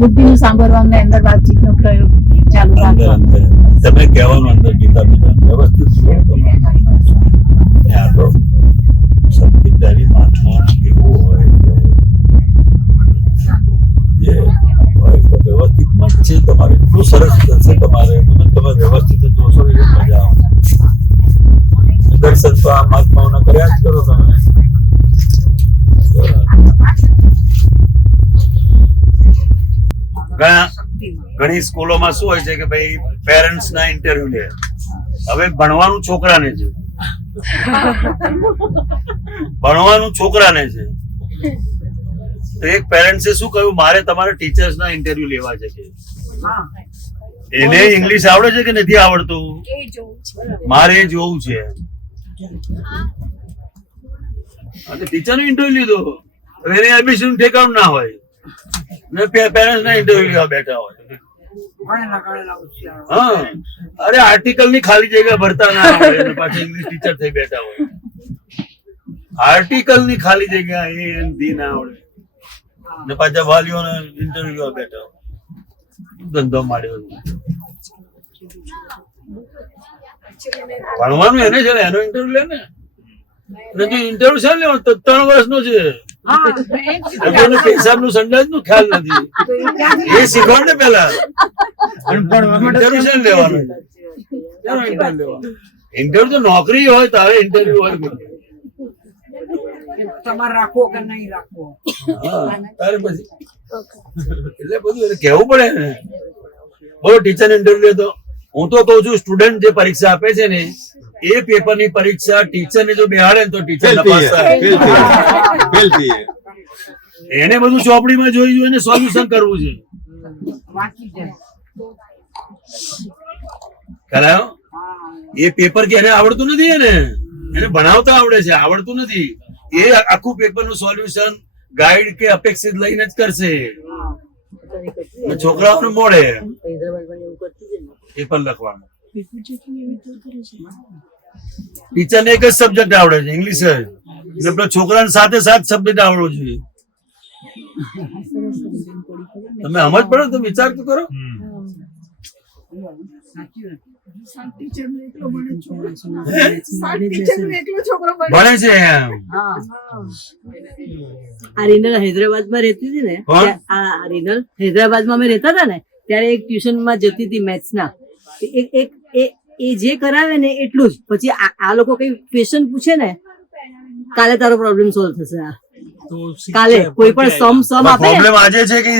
બુદ્ધિનું સાંભળવાનું ને અંદર વાતચીતનો પ્રયોગ ચાલુ અંદર રાખવાનો. તમે કહેવાનું અંદર ગીતા વ્યવસ્થિત જુઓ તમે. આ તો સત્યધારી મહાત્મા કેવું હોય જે હોય તો વ્યવસ્થિત મત છે તમારે. એટલું સરસ થશે તમારે, તમે વ્યવસ્થિત જોશો એટલે મજા આવે. દર્શન તો આ મહાત્માઓના કર્યા જ કરો તમે. ઘણી સ્કૂલોમાં શું હોય છે કે ભાઈ પેરેન્ટ્સ ના ઇન્ટરવ્યુ લે. હવે ભણવાનું છોકરાને છે, ભણવાનું છોકરાને છે. તો એક પેરેન્ટ્સે શું કહ્યું, મારે તમારા ટીચર્સ ના ઇન્ટરવ્યુ લેવા છે કે એને ઇંગ્લિશ આવડે છે કે નથી આવડતું, મારે એ જોવું છે. ટીચર નું ઇન્ટરવ્યુ લીધો, એને એડમિશન ઠેકાણું ના હોય ને પેરેન્ટ્સ ના ઇન્ટરવ્યુ લેવા બેઠા હોય. હા, અરે આર્ટિકલ ની ખાલી જગ્યા ભરતા ના હોય અને પાછા ઇંગ્લિશ ટીચર થઈ બેઠા હોય. આર્ટિકલ ની ખાલી જગ્યા એ દી ના આવડે ને પાછા વાલીઓ ઇન્ટરવ્યુ લેવા બેઠા હોય. ધંધો માંડ્યો. ભણવાનું એને છે ને, એનો ઇન્ટરવ્યુ લે ને. ઇન્ટરવ્યુ છે ને 3 વર્ષનો છે, હા તો એ જ એને પેશાબનું સંડાસનું ખ્યાલ નથી. એ શીખવાડ ને પેલા ઇન્ટરવ્યુ લેવાનું. ઇન્ટરવ્યુ તો નોકરી હોય તારે ઇન્ટરવ્યુ હોય. તમારે રાખવો કે નહીં રાખવો. તારે પછી એટલે બધું એને કહેવું પડે ને. બોલો ટીચર ઇન્ટરવ્યુ તો હું તો કઉ છું સ્ટુડન્ટ જે પરીક્ષા આપે છે ને એ પેપરની પરીક્ષા ટીચર ને જો બેહાડે ને તો ટીચર નપાસ થાય. એને બધું ચોપડીમાં જોઈ જોઈને સોલ્યુશન કરવું છે. વાંચી જાય. ખ્યાલ આવ્યો? એ પેપર કે એને આવડતું નથી એને ભણાવતા આવડે છે, આવડતું નથી. એ આખું પેપર નું સોલ્યુશન ગાઈડ કે અપેક્ષિત લઈને જ કરશે. છોકરાઓને મોડે પેપર લખવાનું. ટીચર ને એક જ સબ્જેક્ટ આવડે છે, ઇંગ્લિશ જ. એટલે છોકરાને સાથે સબ્જેક્ટ આવડવો જોઈએ. તમે સમજ પડો તો વિચાર તો કરો. ભણે છે એમ. આ રીનલ હૈદરાબાદમાં રહેતી હતી ને, આ રીનલ હૈદરાબાદમાં અમે રહેતા હતા ને ત્યારે એક ટ્યુશનમાં જતી હતી મેથ્સના. એ જે કરાવે ને એટલું જ, પછી આ લોકો કઈ ક્વેશ્ચન પૂછે ને, કાલે તારો પ્રોબ્લેમ સોલ્વ થશે. કાલે કોઈ પણ સમ આપે પ્રોબ્લેમ આજે છે કે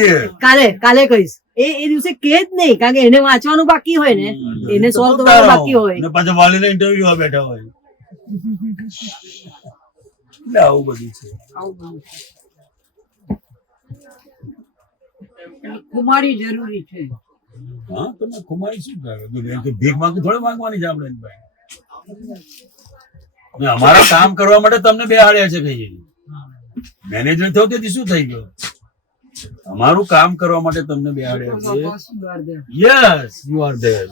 કાલે કહીશ. એ દિવસે કે જ નહીં, કારણ કે એને વાંચવાનું બાકી હોય ને, એને સોલ્વ કરવાનું બાકી હોય. પાછા વાલીને ઇન્ટરવ્યુ બેઠા હોય. એટલે આવું બધું છે. કુમારી જરૂરી છે. હા તમે કુમારી શું કરે? ભીખ માંગી થોડી માંગવાની છે આપણે. અમારા કામ કરવા માટે તમને બેહાડ્યા છે. કહીએ મેનેજર થયો તેથી શું થઈ ગયો? અમારું કામ કરવા માટે તમને બેહાડ્યા છે. Yes you are there.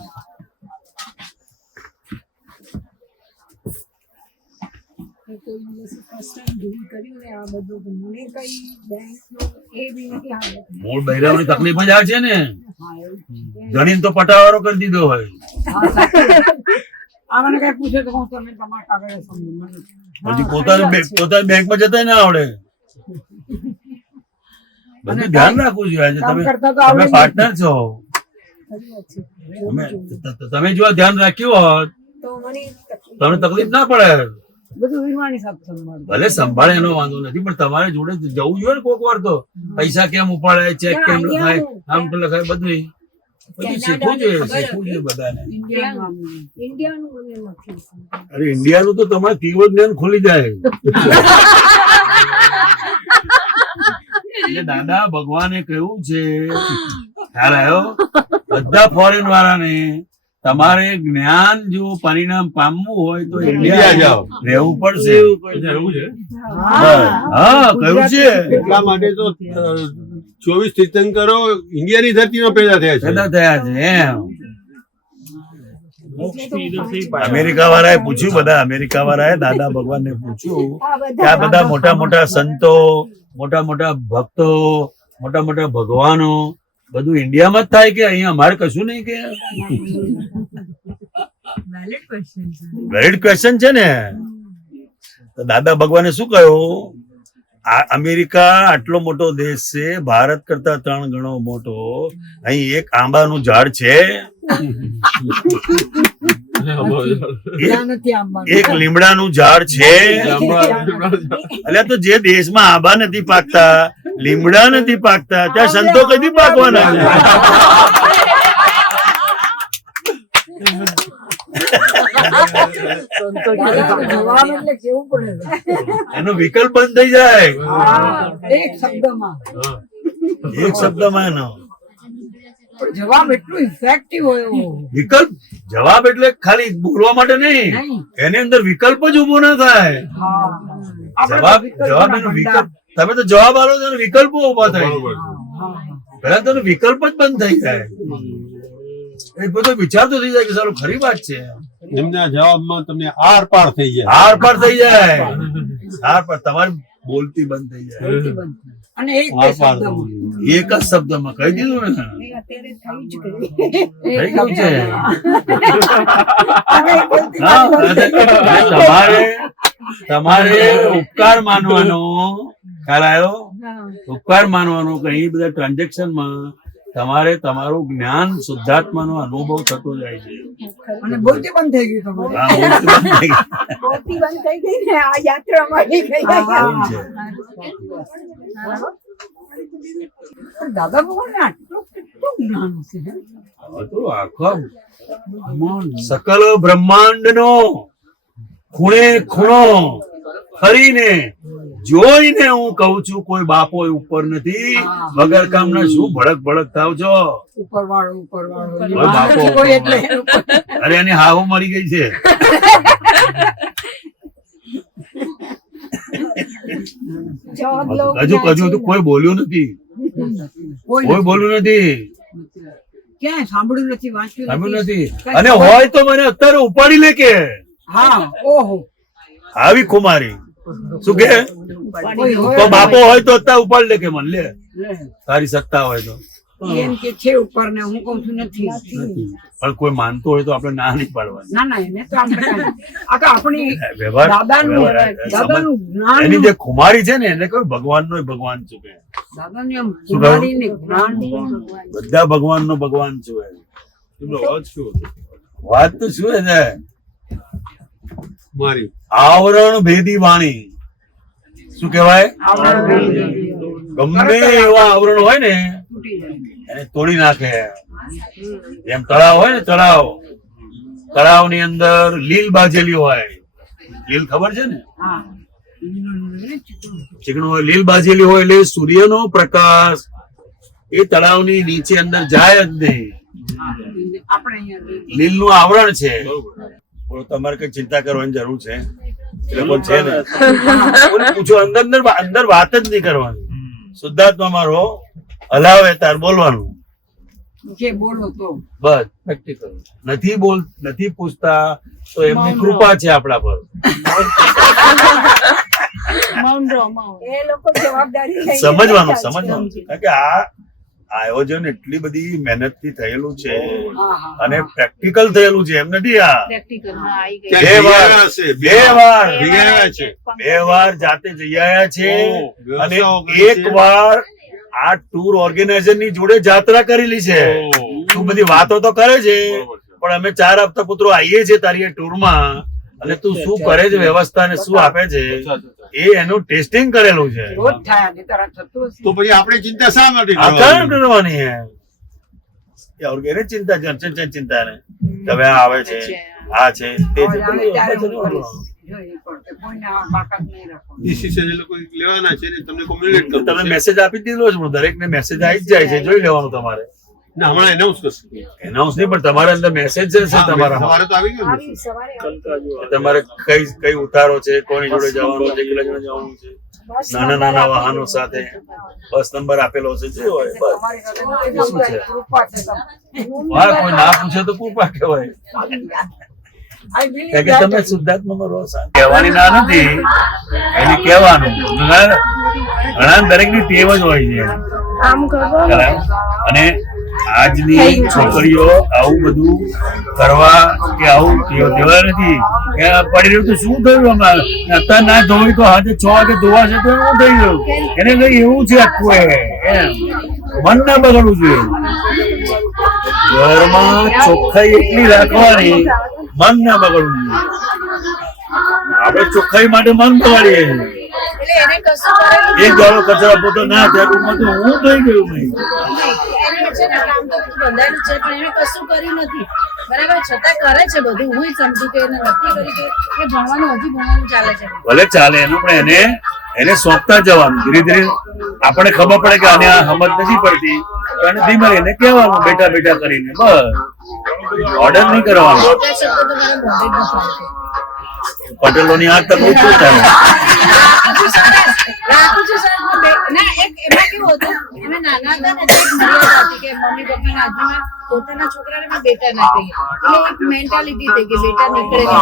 મૂળ બૈરાવની તકલીફ જ આ છે ને. ગણીને તો પટાવાળો કરી દીધો હોય. આને કઈ પૂછે તો હું તમે તમારા કાગળ સમજો. પછી પોતાની બેંકમાં જતા ના આવડે. બધું ધ્યાન રાખવું જોઈએ. તમે પાર્ટનર છો. તમે જો ધ્યાન રાખ્યું હોત તમને તકલીફ ના પડે. ભલે સંભાળે એનો વાંધો નથી, પણ તમારે જોડે જવું જોઈએ ને કોક વાર તો. પૈસા કેમ ઉપાડે, ચેક કેમ લખાય, આમ તો લખાય, બધું શીખવું જોઈએ બધાને. અરે ઇન્ડિયાનું તો તમારે તીવ્ર જ્ઞાન ખોલી જાય. એટલે દાદા ભગવાને કહ્યું છે, ખ્યાલ આવ્યો? બધા ફોરેન વાળાને તમારે જ્ઞાન જો પરિણામ પામવું હોય તો ઇન્ડિયા જાઓ, રહેવું પડશે. હા કહ્યું છે. એટલા માટે તો 24 તીર્થંકરો ઇન્ડિયાની ધરતીમાં પેદા થયા છે. એમ અમેરિકા વાળાએ પૂછ્યું, બધા અમેરિકા વાળાએ દાદા ભગવાનને પૂછ્યું કે આ બધા મોટા મોટા સંતો, મોટા મોટા ભક્તો, મોટા મોટા ભગવાનો બધું ઇન્ડિયામાં જ થાય કે અહીંયા અમારે કશું નહીં? કે વેલિડ ક્વેશ્ચન છે ને. તો દાદા ભગવાને શું કહ્યું? આ અમેરિકા આટલો મોટો દેશ છે, ભારત કરતા 3 ગણો મોટો. અહીં એક આંબાનું ઝાડ છે, એક લીમડાનું ઝાડ છે. એટલે તો જે દેશમાં આંબા નથી પાકતા, લીમડા નથી પાકતા, ત્યાં સંતો કદી પાકવાના? એનો વિકલ્પ બંધ થઈ જાય એક શબ્દમાં. એનો જવાબ એટલું ઇફેક્ટિવ હોય. વિકલ્પ જવાબ એટલે ખાલી બોલવા માટે નહીં, એની અંદર વિકલ્પ જ ઉભો ના થાય. જવાબ એનો વિકલ્પ. તમે તો જવાબ આલો તો વિકલ્પો ઉભા થાય. પેલા તો વિકલ્પ જ બંધ થઈ જાય. એ બધો વિચાર તો થઈ જાય કે સારું ખરી વાત છે. એમના જવાબમાં તમને આર પાર થઈ જાય. આર પાર થઈ જાય. આર પાર તમારી બોલતી બંધ થઈ જાય. અને એક જ શબ્દમાં કહી દીધું ને. થઈ ગયું છે. તમારે ઉપકાર માનવાનો, ખ્યાલ આવ્યો? હા. ઉપકાર માનવાનો કે અહીં બધા ટ્રાન્ઝેક્શનમાં તમારે તમારું જ્ઞાન શુદ્ધાત્માનો અનુભવ થતો જાય છે. અને બોલતી બંધ થઈ ગયું તમારે. હા, બોલતું બંધ થઈ ગયું. મોટી બંધ થઈ ગઈ ને આ યાત્રા મળી ગઈ એવું છે. પણ દાદા ભગવાનને આટલું કેટલું જ્ઞાન હશે હે? હવે તો આખો સકલ બ્રહ્માંડનો ખૂણે ખૂણો ફરીને જોઈને હું કહું છું કોઈ બાપો ઉપર નથી. વગર કામના શું ભડક ભડક થાવ છો? ઉપરવાળો કોઈ બાપો કોઈ એટલે અરે એની હાહુ મરી ગઈ છે. હજુ તો કોઈ બોલ્યું નથી. કોઈ બોલ્યું નથી. ક્યાંય સાંભળ્યું નથી, વાંચ્યું સાંભળ્યું નથી. અને હોય તો મને અત્યારે ઉપાડી લે કે હા. ઓહો. આવી કુમારી શું કે કોઈ તો હોય બાપો હોય તો અત્યારે ઉપાડી લે કે મને લે તારી સત્તા હોય તો. એમ કે છે ઉપર ને હું કઉ છું નથી. પણ કોઈ માનતો હોય તો આપણે ના નહીં પાડવાની. ના ના એને તો આપણે કાંઈ. આ તો આપણી વ્યવહાર દાદાનું જ્ઞાન, એની જે કુમારી છે ને એને કોઈ ભગવાન નો ભગવાન છું કે દાદાની આમ શું કહ્યું? કુમારીને જ્ઞાન. બધા ભગવાન નો ભગવાન છું. વાત તો શું છે? મારી આવરણ ભેદી વાણી શું કહેવાય? ગમે એવા આવરણ હોય ને એને તોડી નાખે. જેમ તળાવ હોય ને, તળાવ ની અંદર લીલ બાજેલી હોય. લીલ ખબર છે ને? હા. ચીકણું હોય, લીલ બાજેલી હોય એટલે સૂર્યનો પ્રકાશ એ તળાવની નીચે અંદર જાય જ નહીં. આપણે અહીંયા લીલ નું આવરણ છે. તમારે કઈ ચિંતા કરવાની જરૂર છે? એ લોકો છે ને કોને પૂછો, અંદર વાત જ નહીં કરવાની. શુદ્ધાત્મા મારો હલાવે તાર બોલવાનું. જે બોલો તો બસ પ્રેક્ટિકલ. નથી પૂછતા તો એમની કૃપા છે આપણા પર. મૌન રહો, મૌન. એ લોકો જવાબદારી લઈને સમજવાનું બેઠા છે. કારણ કે આ આયોજન એટલી બધી મહેનત થી થયેલું છે અને પ્રેક્ટિકલ થયેલું છે. એમ નથી આ પ્રેક્ટિકલમાં આવી ગઈ. બે વાર જાતે જઈ આવ્યા છે અને એક વાર આ ટૂર ઓર્ગેનાઇઝર ની જોડે જાત્રા કરેલી છે. તું બધી વાતો તો કરે છે પણ અમે 4 હપ્તા પુત્રો આવીએ છીએ તારી ટૂર માં અને તું શું કરે છે વ્યવસ્થા ને શું આપે છે એ એનું ટેસ્ટિંગ કરેલું છે. રોજ થાય ને તારા થતું હશે. તો પછી આપણે ચિંતા શા માટે આ કામ કરવાની હે એને ચિંતા ને કે હવે આ આવે છે આ છે તે છે. આવે ત્યારે હું કરીશ. જોઈએ પડશે. કોઈને આ બાકાત નહીં રાખવાનું. ડિસિઝન એ લોકો લેવાના છે ને તમને કોમ્યુનિકેટ કરવું તમે છે. મેસેજ આપી દીધો છે. દરેક ને મેસેજ આવી જ જાય છે. જોઈ લેવાનું તમારે. ના હમણાં એનાઉન્સ કરશે. એનાઉન્સ નહીં પણ તમારા અંદર મેસેજ છે તમારા. તમારે તો આવી ગયું ને. આવી સવારે આવી. તમારે કઈ ઉતારો છે, કોની જોડે જવાનું છે, કેટલા જોડે જવાનું છે, નાના વાહનો સાથે બસ નંબર આપેલો છે જે હોય બસ. તમારી સાથે નથી શું છે? કૃપા છે તમે. હા, કોઈ ના પૂછે તો કૃપા કહેવાય. I believe કારણ કે that. તમે શુદ્ધાત્મામાં રહો છો. કહેવાની ના નથી, એને કહેવાનું. ઘણા દરેક ની ટેવ જ હોય છે. આમ કરો. બરાબર? અને આજની છોકરીઓ આવું બધું કરવા કે આવું કહેવા નથી કે પડી રહ્યું તો શું થયું અમારે અત્યારે ના ધોઈ તો આજે 6 વાગે ધોવાશે તો એવું થઈ ગયું. એને કઈ એવું છે આખું એમ મન ના બગડવું જોઈએ. ઘરમાં ચોખ્ખાઈ એટલી રાખવાની મન ના બગડવું જોઈએ. આપણે ચોખ્ખાઈ માટે મન બગાડીએ છીએ. એટલે એને કશું કરેલું એક દાડો કચરા પોતો ના થાય તો હું થઈ ગયું નહીં. એને છે ને કામ તો બધું બંધાયેલું છે પણ એને કશું કર્યું નથી બરાબર છતાં કરે છે બધું. હું સમજુ કે એને નક્કી કર્યું કે એ ભણવાનું ચાલે છે. ભલે ચાલે એનું પણ એને સોંપતા જવાનું. ધીરે ધીરે આપણે ખબર પડે કે આને આ સમજ નથી પડતી તો એને ધીમે એને કહેવાનું બેઠા બેઠા કરીને. બસ ઓર્ડર નહીં કરવાનો. મોટા શબ્દો તો મારા મોઢે જ નથી આવતા. પટેલોની આ તકલીફ શું થાય? રાખું છું સર ના એક એમાં કેવું હતું અમે નાના હતા ને તો એક મર્યાદા હતી કે મમ્મી પપ્પાના હાથમાં પોતાના છોકરાને મેં બેટા ના કહીએ એટલે એક મેન્ટાલિટી થઈ કે બેટા નીકળે કે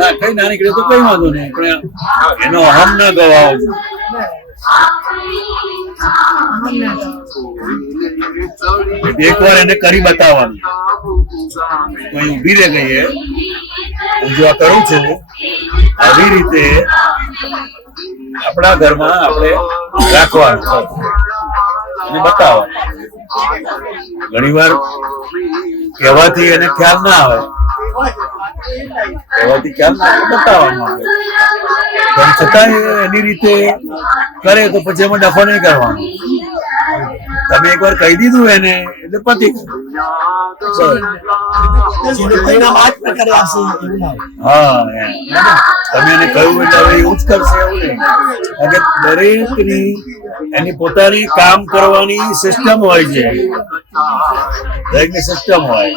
ના કઈ ના નીકળે તો કઈ વાંધો નહીં પણ એનો અહમ ના ગવાવો. એકવાર એને કરી બતાવવાનું. કઈ ઉભી રહે ગઈ હું જો આ કરું છું આવી રીતે આપણા ઘરમાં આપણે રાખવાનું અને બતાવવાનું. ઘણી વાર કહેવાથી એને ખ્યાલ ના આવે, બતાવવાનું આવે, પણ છતાં એની રીતે કરે તો પછી એમાં ડફો નહીં કરવાનો. તમે એકવાર કહી દીધું એને એટલે પતી ગયું. હા, તમે એને કહ્યું એટલે હવે એવું જ કરશે એવું નહીં. કારણ કે દરેકની એની પોતાની કામ કરવાની સિસ્ટમ હોય છે, દરેકની સિસ્ટમ હોય.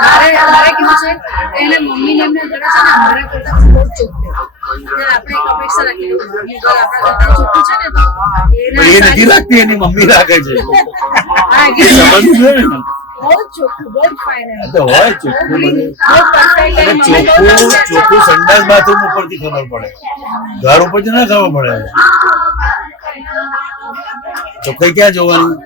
મારે કેવું છે કે એને મમ્મીને એમને કરે છે ને મારા કરતા બહુ ચોખ્ખું. આપણે એક અપેક્ષા રાખી મમ્મી તો આપણા કરતા ચોખ્ખું છે ને તો એ નથી રાખતી, એની મમ્મી રાખે છે. સમજવું જોઈએ ને, બહુ ચોખ્ખું, બહુ ફાઇન. તો હોય ચોખ્ખું, ચોખ્ખું સંડાસ બાથરૂમ ઉપરથી ખબર પડે, ઘર ઉપરથી ના ખબર પડે. ચોખ્ખાઈ ક્યાં જોવાની?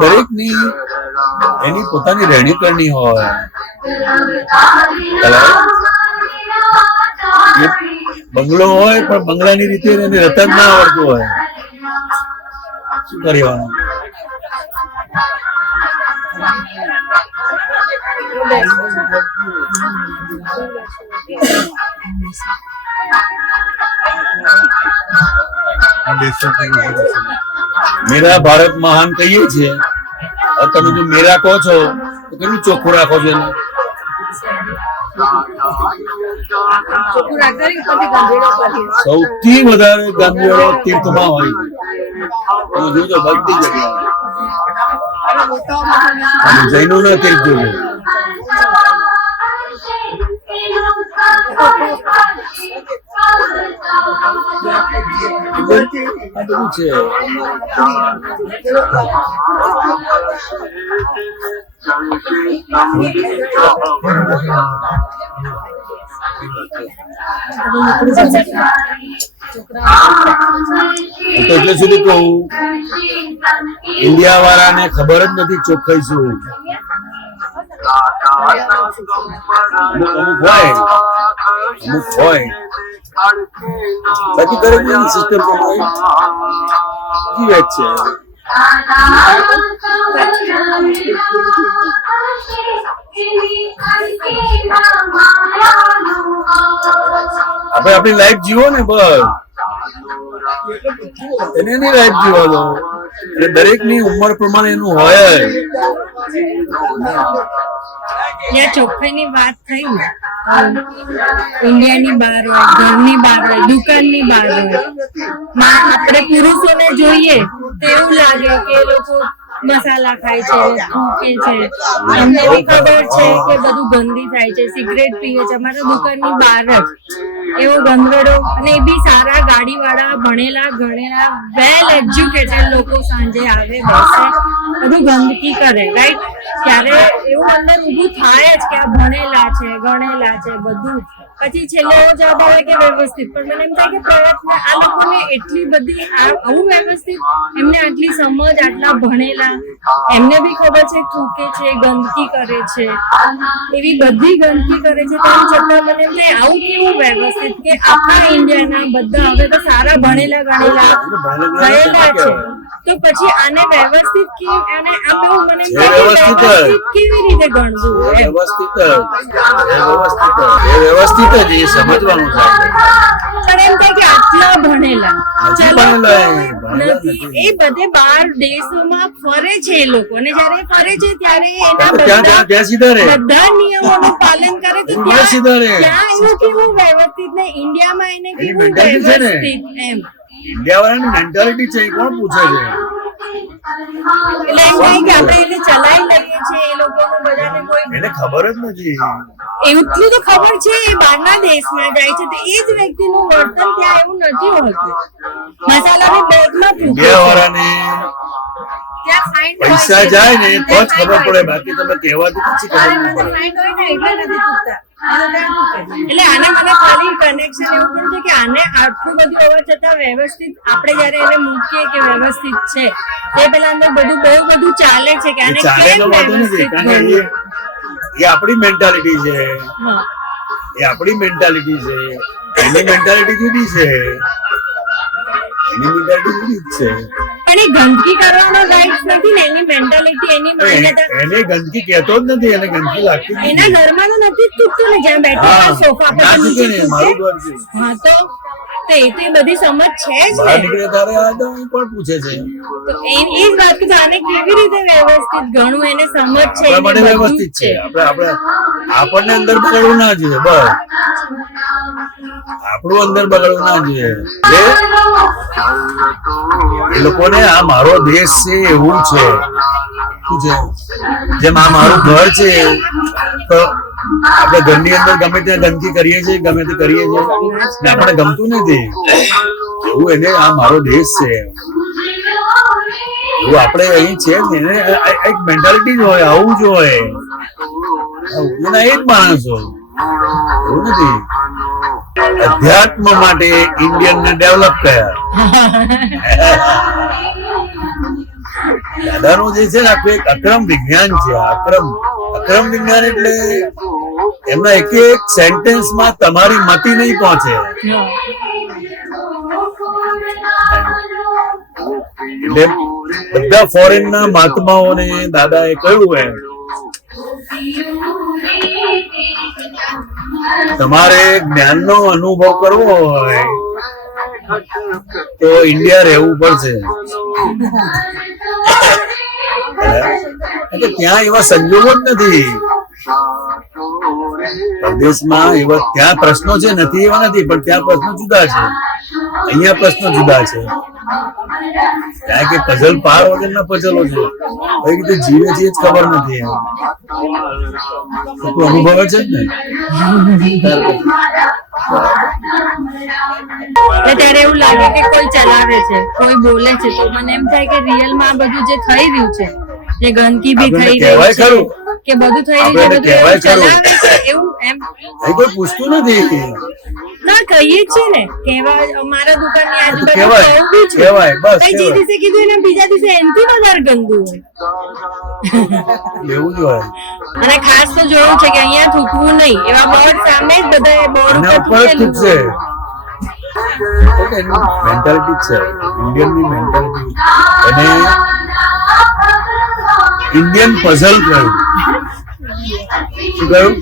દરેક ની એની પોતાની રહેણી કરણી હોય. બંગલો હોય પણ બંગલાની રીતે એને રતન ના આવડતું હોય, શું કરવાનું? મેરા ભારત મહાન કહીએ છીએ, તમે જો મેરા કહો છો તો કેટલું ચોખ્ખું રાખો છો એને? સૌથી વધારે ગાંધીઓ તીર્થમાં હોય, તમે જોજો બધી જગ્યાએ. જૈનો ના તીર્થ જોજો. એટલે સુધી કહું, ઇન્ડિયા વાળાને ખબર જ નથી ચોખ્ખાઈ શું. અમુક હોય બાકી દરેક સિસ્ટમ જીવે છે. આપણે આપણી લાઈફ જીવો ને, બસ એની લાઈફ જીવો દો. દરેક ની ઉંમર પ્રમાણે એનું હોય. ચોખ્ખાઈની વાત થઈ ને, ઇન્ડિયાની બહાર હોય, ઘરની બહાર હોય, દુકાનની બહાર હોય, આપણે પુરુષોને જોઈએ તો એવું લાગે કે એ લોકો મસાલા ખાય છે, થૂકે છે. અમને બી ખબર છે કે બધું ગંદી થાય છે, સિગરેટ પીએ છે. અમારા દુકાનની બહાર જ એવો ગંદરડો, અને એ બી સારા ગાડી વાળા, ભણેલા ગણેલા વેલ એજ્યુકેટેડ લોકો સાંજે આવે, બેસે, બધું ગંદકી કરે, રાઈટ? ત્યારે એવું અંદર ઊભું થાય જ કે આ ભણેલા છે, ગણેલા છે, બધું. પછી છેલ્લે એવો જવાબ આવે કે વ્યવસ્થિત. પણ મને એમ થાય કે પ્રયત્ન આ લોકોને એટલી બધી આવું વ્યવસ્થિત, એમને આટલી સમજ, આટલા ભણેલા, એમને બી ખબર છે થૂકે છે, ગંદકી કરે છે, એવી બધી ગંદકી કરે છે, તેમ છતાં મને એમ થાય આવું કેવું વ્યવસ્થિત કે આખા ઇન્ડિયાના બધા હવે તો સારા ભણેલા ગણેલા થયેલા છે, તો પછી આને વ્યવસ્થિત અને આમ એવું મને એમ થાય કે વ્યવસ્થિત કેવી રીતે ગણવું? વ્યવસ્થિત જ એ સમજવાનું છે. પણ એમ થાય કે આટલા ભણેલા એ બધે બાર દેશોમાં ફરે છે એ લોકો, અને જયારે ફરે છે ત્યારે એના બધા નિયમોનું પાલન કરે તો ત્યાં એવું કેવું વ્યવસ્થિત ને ઇન્ડિયામાં એને કેવું વ્યવસ્થિત એમ. ઇન્ડિયા વાળાની મેન્ટાલિટી છે, કોણ પૂછે છે? એટલે એમ થાય કે આપણે એને ચલાવી લઈએ છીએ, એ લોકોને બધાને કોઈ એને ખબર જ નથી. એટલું તો ખબર છે એ બહારના દેશમાં જાય છે તો એ જ વ્યક્તિનું વર્તન ત્યાં એવું નથી હોતું. મસાલાની બેગમાં ઇન્ડિયા વાળાને પૈસા જાય ને તો જ ખબર પડે, બાકી તમે કહેવાથી પછી ખબર નહીં પડે. એટલે આને મને ખાલી કનેક્શન એવું પણ છે કે આને આટલું બધું હોવા છતાં વ્યવસ્થિત આપણે જયારે એને મૂકીએ કે વ્યવસ્થિત છે તે પેલા અંદર બધું બહુ બધું ચાલે છે કે આને કેમ વ્યવસ્થિત એ આપણી મેન્ટાલિટી છે, એ આપણી મેન્ટાલિટી છે, એની મેન્ટાલિટી જુદી છે, એની મેન્ટાલિટી જુદી જ છે. પણ એ ગંદકી કરવાનો રાઈટ નથી ને, એની મેન્ટાલિટી, એની માન્યતા. એને ગંદકી કહેતો જ નથી, એને ગંદકી લાગતી જ નથી. એના ઘરમાં તો નથી જ ચૂકતું ને, જ્યાં બેઠા સોફા પર ના ચૂકે ને, મારું ઘર છે. હા તો એ બધી સમજ છે જ બહાર ને. નીકળે ત્યારે આ તો કોણ પૂછે છે? તો એ જ વાત કે આને કેવી રીતે વ્યવસ્થિત ઘણું એને સમજ છે, આપણા માટે એને બધું જ વ્યવસ્થિત છે. આપણને અંદર બગડવું ના જોઈએ, બસ આપણું અંદર બગડવું ના જોઈએ. એ લોકોને આ મારો દેશ છે એવું છે, શું છે? જેમ આ મારું ઘર છે, તો આપણે ઘરની અંદર ગમે ત્યાં ગંદકી કરીએ છીએ, ગમે તે કરીએ છીએ, ને આપણે ગમતું નથી. એવું એને આ મારો દેશ છે, એવું આપણે અહીં છે ને, એને એક મેન્ટાલિટી જ હોય, આવું જ હોય. એના એ જ માણસો, એવું નથી. અધ્યાત્મ માટે ઇન્ડિયન ને ડેવલપ કર્યા. દાદાનું જે છે ને આખું એક અક્રમ વિજ્ઞાન છે. અક્રમ વિજ્ઞાન એટલે એમના એક એક સેન્ટેન્સમાં તમારી મતિ નહીં પહોંચે. એટલે બધા ફોરેન ના મહાત્માઓને દાદાએ કહ્યું એમ, તમારે જ્ઞાનનો અનુભવ કરવો હોય તો ઇન્ડિયા રહેવું પડશે. ત્યાં એવા સંજોગો જ નથી. પ્રદેશમાં એવા ત્યાં પ્રશ્નો છે નથી, એવા નથી, પણ ત્યાં પ્રશ્નો જુદા છે, અહીંયા પ્રશ્નો જુદા છે. ત્યાં કે પઝલ પાર વગરના પઝલો છે, કઈ રીતે જીવે છે જ ખબર નથી. તું અનુભવે છે જ ને. ત્યારે એવું લાગે કે કોઈ ચલાવે છે, કોઈ બોલે છે, તો મને એમ થાય કે રિયલ માં આ બધું જે થઈ રહ્યું છે, જે ગંદકી બી થઈ રહી છે, કે બધું થઈ રહ્યું છે, બધું એવું ચલાવે છે, એવું એમ કોઈ પૂછતું નથી. ના કહીએ છે ને, કેવા અમારા દુકાનની આજુબાજુ કહેવાય, બસ જે દિવસે કીધું એના બીજા દિવસે એનથી વધારે ગંદુ હોય. એવું જ હોય. અને ખાસ તો જોયું છે કે અહીંયા થૂકવું નહીં, એવા બોર્ડ સામે જ બધા બોર્ડ ઉપર થૂકશે. મેન્ટાલિટી છે ઇન્ડિયનની મેન્ટાલિટી. એને ઇન્ડિયન પઝલ કહ્યું. શું કહ્યું?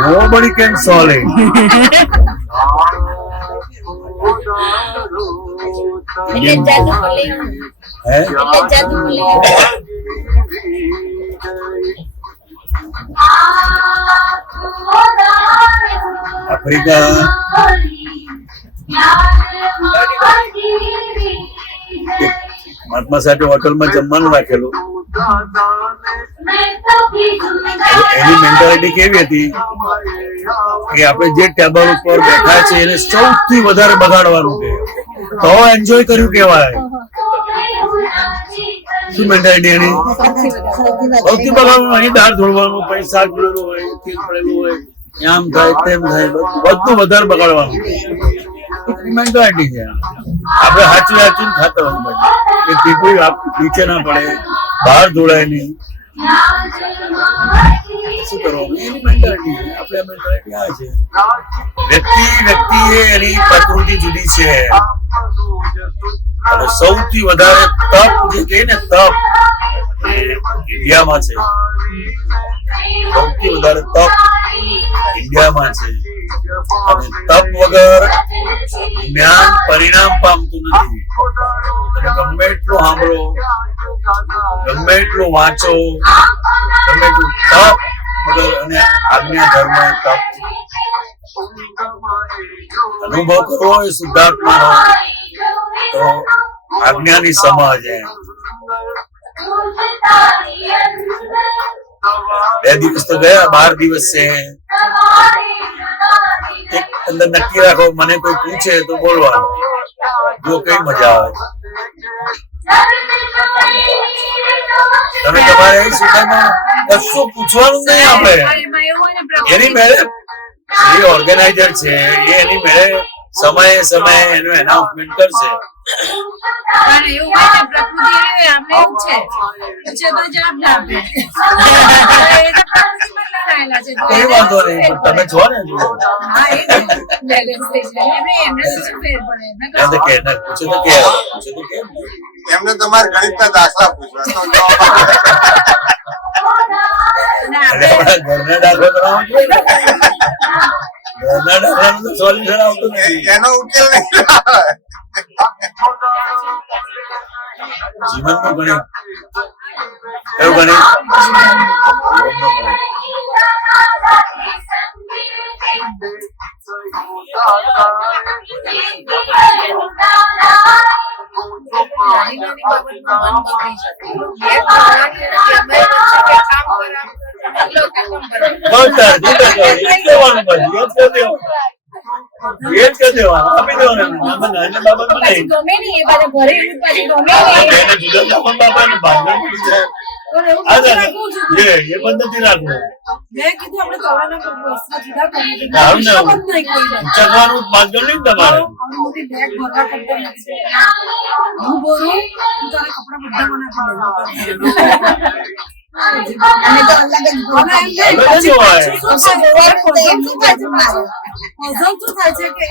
Nobody can solve it. એટલે જાદુ બોલી, એટલે જાદુ બોલી. આફ્રિકા મહાત્મા સાથે હોટલમાં જમવાનું રાખેલું. એની મેન્ટાલિટી કેવી હતી કે આપણે જે ટેબલ ઉપર બેઠા છે એને સૌથી વધારે બગાડવાનું છે, તો એન્જોય કર્યું કહેવાય. શું મેન્ટાલિટી એની? સૌથી બગાડવાનું. અહીં દાળ ધોળવાનું, પછી શાક પડેલું હોય, તેલ પડેલું હોય, આમ થાય તેમ થાય, બધું વધારે બગાડવાનું. મેન્ટાલિટી છે. આપણે હાચું ખાતા હોય કે ટીપું નીચે ના પડે, બહાર જોડાય નહીં. શું કરવાનું? એની મેન્ટાલિટી છે. આપણે મેન્ટાલિટી આ છે. વ્યક્તિ એની પ્રકૃતિ જુદી છે. અને સૌથી વધારે તપ જે કહે ને, તપ ઇન્ડિયામાં છે. સૌથી વધારે તપ ઇન્ડિયામાં છે. અને તપ વગર જ્ઞાન પરિણામ પામતું નથી. ગમે એટલું સાંભળો, ગમે એટલું વાંચો, ગમે એટલું તપ વગર, અને આજ્ઞા ધર્મ તપ અનુભવ કરવો હોય શુદ્ધાત્માનો, તો આજ્ઞાની સમાજ. 2 દિવસ તો ગયા, 12 દિવસ છે. અંદર નક્કી રાખો, મને કોઈ પૂછે તો બોલવાનું, જો કઈ મજા આવે. તમે તમારે સુધામાં કશું પૂછવાનું નહીં. આપણે એની મેળે જે ઓર્ગેનાઇઝર છે એ એની મેળે સમયે એનું એનાઉન્સમેન્ટ કરશે. પણ એવું હોય ને, પ્રકૃતિ આપણે એવું છે તો જવાબ ના આપે. એ તો પ્રકૃતિમાં લડાયેલા છે. કોઈ વાંધો નહીં, તમે છો ને જુઓ. હા, એ બેલેન્સ થઈ જાય. એમને તો શું ફેર પડે? એમને પૂછે તો કે એમને તમારે ગણિતના દાખલા પૂછવા ઘરના દાખલો બનાવવો જોઈએ ને. ઘરના દાખલાનું તો સોલ્યુશન આવતું નથી. એનો ઉકેલ નહીં. જીવનનું ગણિત કયું ગણિત? આપી દેવાનું. નાની બાબત નહીં. ગમે નહીં એ બાજુ ઘરે પછી ગમે નહીં. જુદા બાપાને બાંધવાનું એ પદ્ધતિ રાખવું. મેં કીધું આપણે કવાના વસ્તુ જુદા કરી ચકવાનું બાંધવાનું નહીં તમારે. મોટી બેગ ભરવા કરતા નથી. હું બોલું હું તારા કપડા બધા બનાવી અને તો અલગ જ થાય છે કે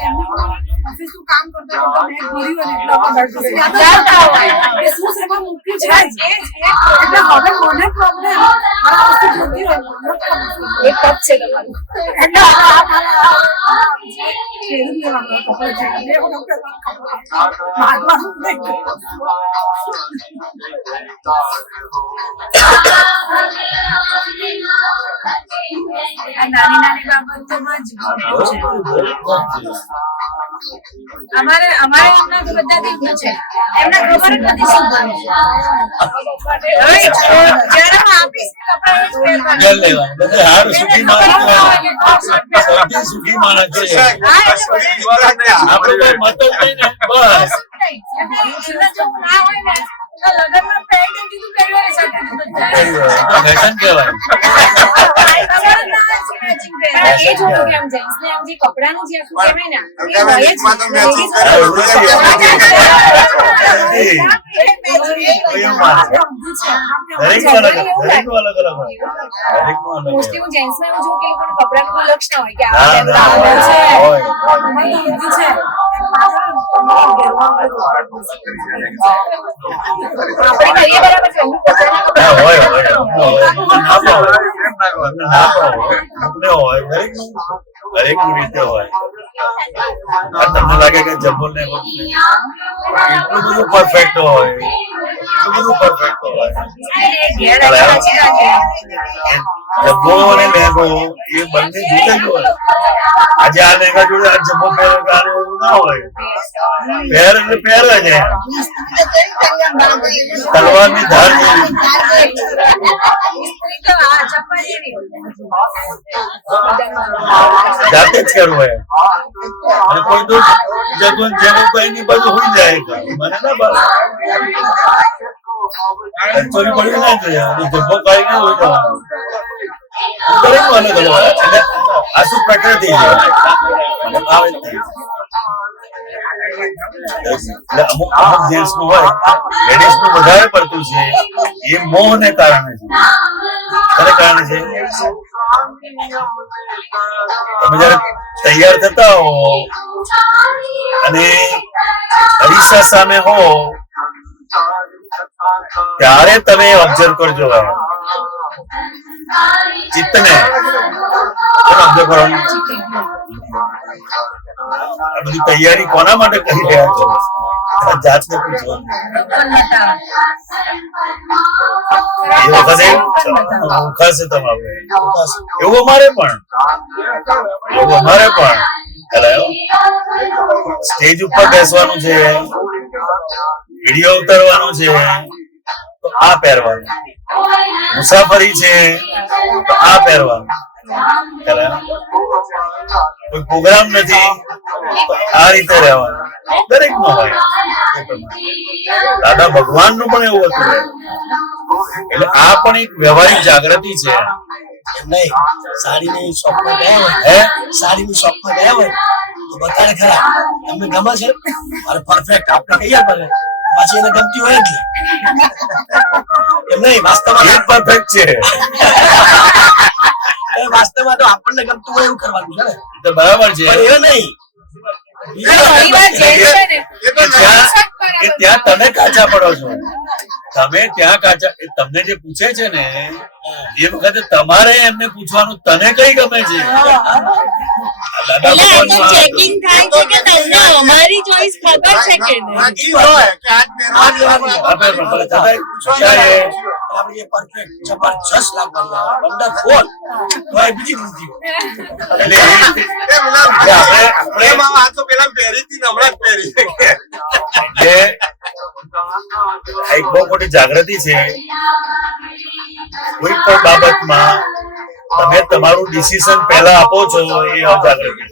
ઓફિસનું કામ કરતા કરતા બેગ ભર્યું અને એટલે શું સેવા મૂક્યું છે એટલે હવે મને પ્રોબ્લેમ આ વસ્તુ જોતી હોય એક કપ છે તમારું એટલે નાની નાની બાબતોમાં જ અમારે એમના તો બધા કેવું છે એમને ખબર જ નથી શું બને સુખી માણસ છે. આપણે મતો કઈ ને બસ લગ્નમાં પેન્ટ કીધું પહેરવાની સાથે ફેશન કહેવાય. એ જોયું કે આમ જેન્ટ્સ ને આમ જે કપડાનું જે આખું કહેવાય ને મોસ્ટલી હું જેન્ટ્સ ને એવું જોઉં કે એ લોકોનું કપડાનું કોઈ લક્ષ ના હોય કે આ આપણે કહીએ બરાબર છે હું પોતાના દરેક રીતે હોય. તમને લાગે કે જમ્મુ ને એટલું બધું પરફેક્ટ હોય, જમ્મો અને લેંગો એ બંને જુદા જ હોય. આજે આ લેંગા જોડે આ જમ્મો પહેરો એવું ના હોય. પહેર એટલે પહેર જ તલવારની ધાર જાતે જ કરવું હોય. અને કોઈ તો જગન જેવું કઈ બાજુ હોઈ જાય મને ના બસ ચોરી પડી ના જોઈએ જબ્બો કઈ ના હોય જવાનું. દરેક મને ગયો એટલે આ શું પ્રકૃતિ છે આવે એટલે અમુક જેન્ટ્સ નું હોય લેડીઝ નું વધારે પડતું છે એ મોહ ને કારણે છે. ખરે કારણે છે તમે જયારે તૈયાર થતા હો અને અરીસા સામે હો ત્યારે તમે ઓબ્ઝર્વ કરજો ચિત્તને ઓબ્ઝર્વ કરવાનું. આ બધી તૈયારી કોના માટે કરી રહ્યા છો જાતને પૂછવાનું. એ વખતે ખાશે તમારે એવું અમારે પણ સ્ટેજ ઉપર બેસવાનું છે, વિડીયો ઉતારવાનો છે તો આ પહેરવાનું, મુસાફરી છે તો આ પહેરવાનું, કોઈ પ્રોગ્રામ નથી તો આ રીતે રહેવાનું. દરેક નો હોય દાદા ભગવાન નું પણ એવું હતું. એટલે આ પણ એક વ્યવહારિક જાગૃતિ છે. નહીં સાડીની શોપમાં ગયા હોય સાડીની શોપમાં ગયા હોય તો બતાડે ખરા તમને ગમે છે અરે પરફેક્ટ આપણે કહીએ પડે પાછી એને ગમતી હોય જ એમ નહીં વાસ્તવમાં પરફેક્ટ છે વાસ્તવમાં તો આપણને ગમતું હોય એવું કરવાનું છે ને તો બરાબર છે પણ એ નહીં ત્યાં તમે કાચા પડો છો તમે ત્યાં કાચા તમને જે પૂછે છે ને એ વખતે તમારે એમને પૂછવાનું તને કઈ ગમે છે દાદા ભગવાન ચેકિંગ થાય છે કે તમને અમારી ચોઈસ ખબર છે કે નહીં આપણી પરફેક્ટ જબરજસ્ત લાગવાની વન્ડરફુલ તો એ બીજી દીધી એક બહુ મોટી જાગૃતિ છે કોઈ પણ બાબતમાં તમે તમારું ડિસિઝન પહેલા આપો છો એ અજાગૃતિ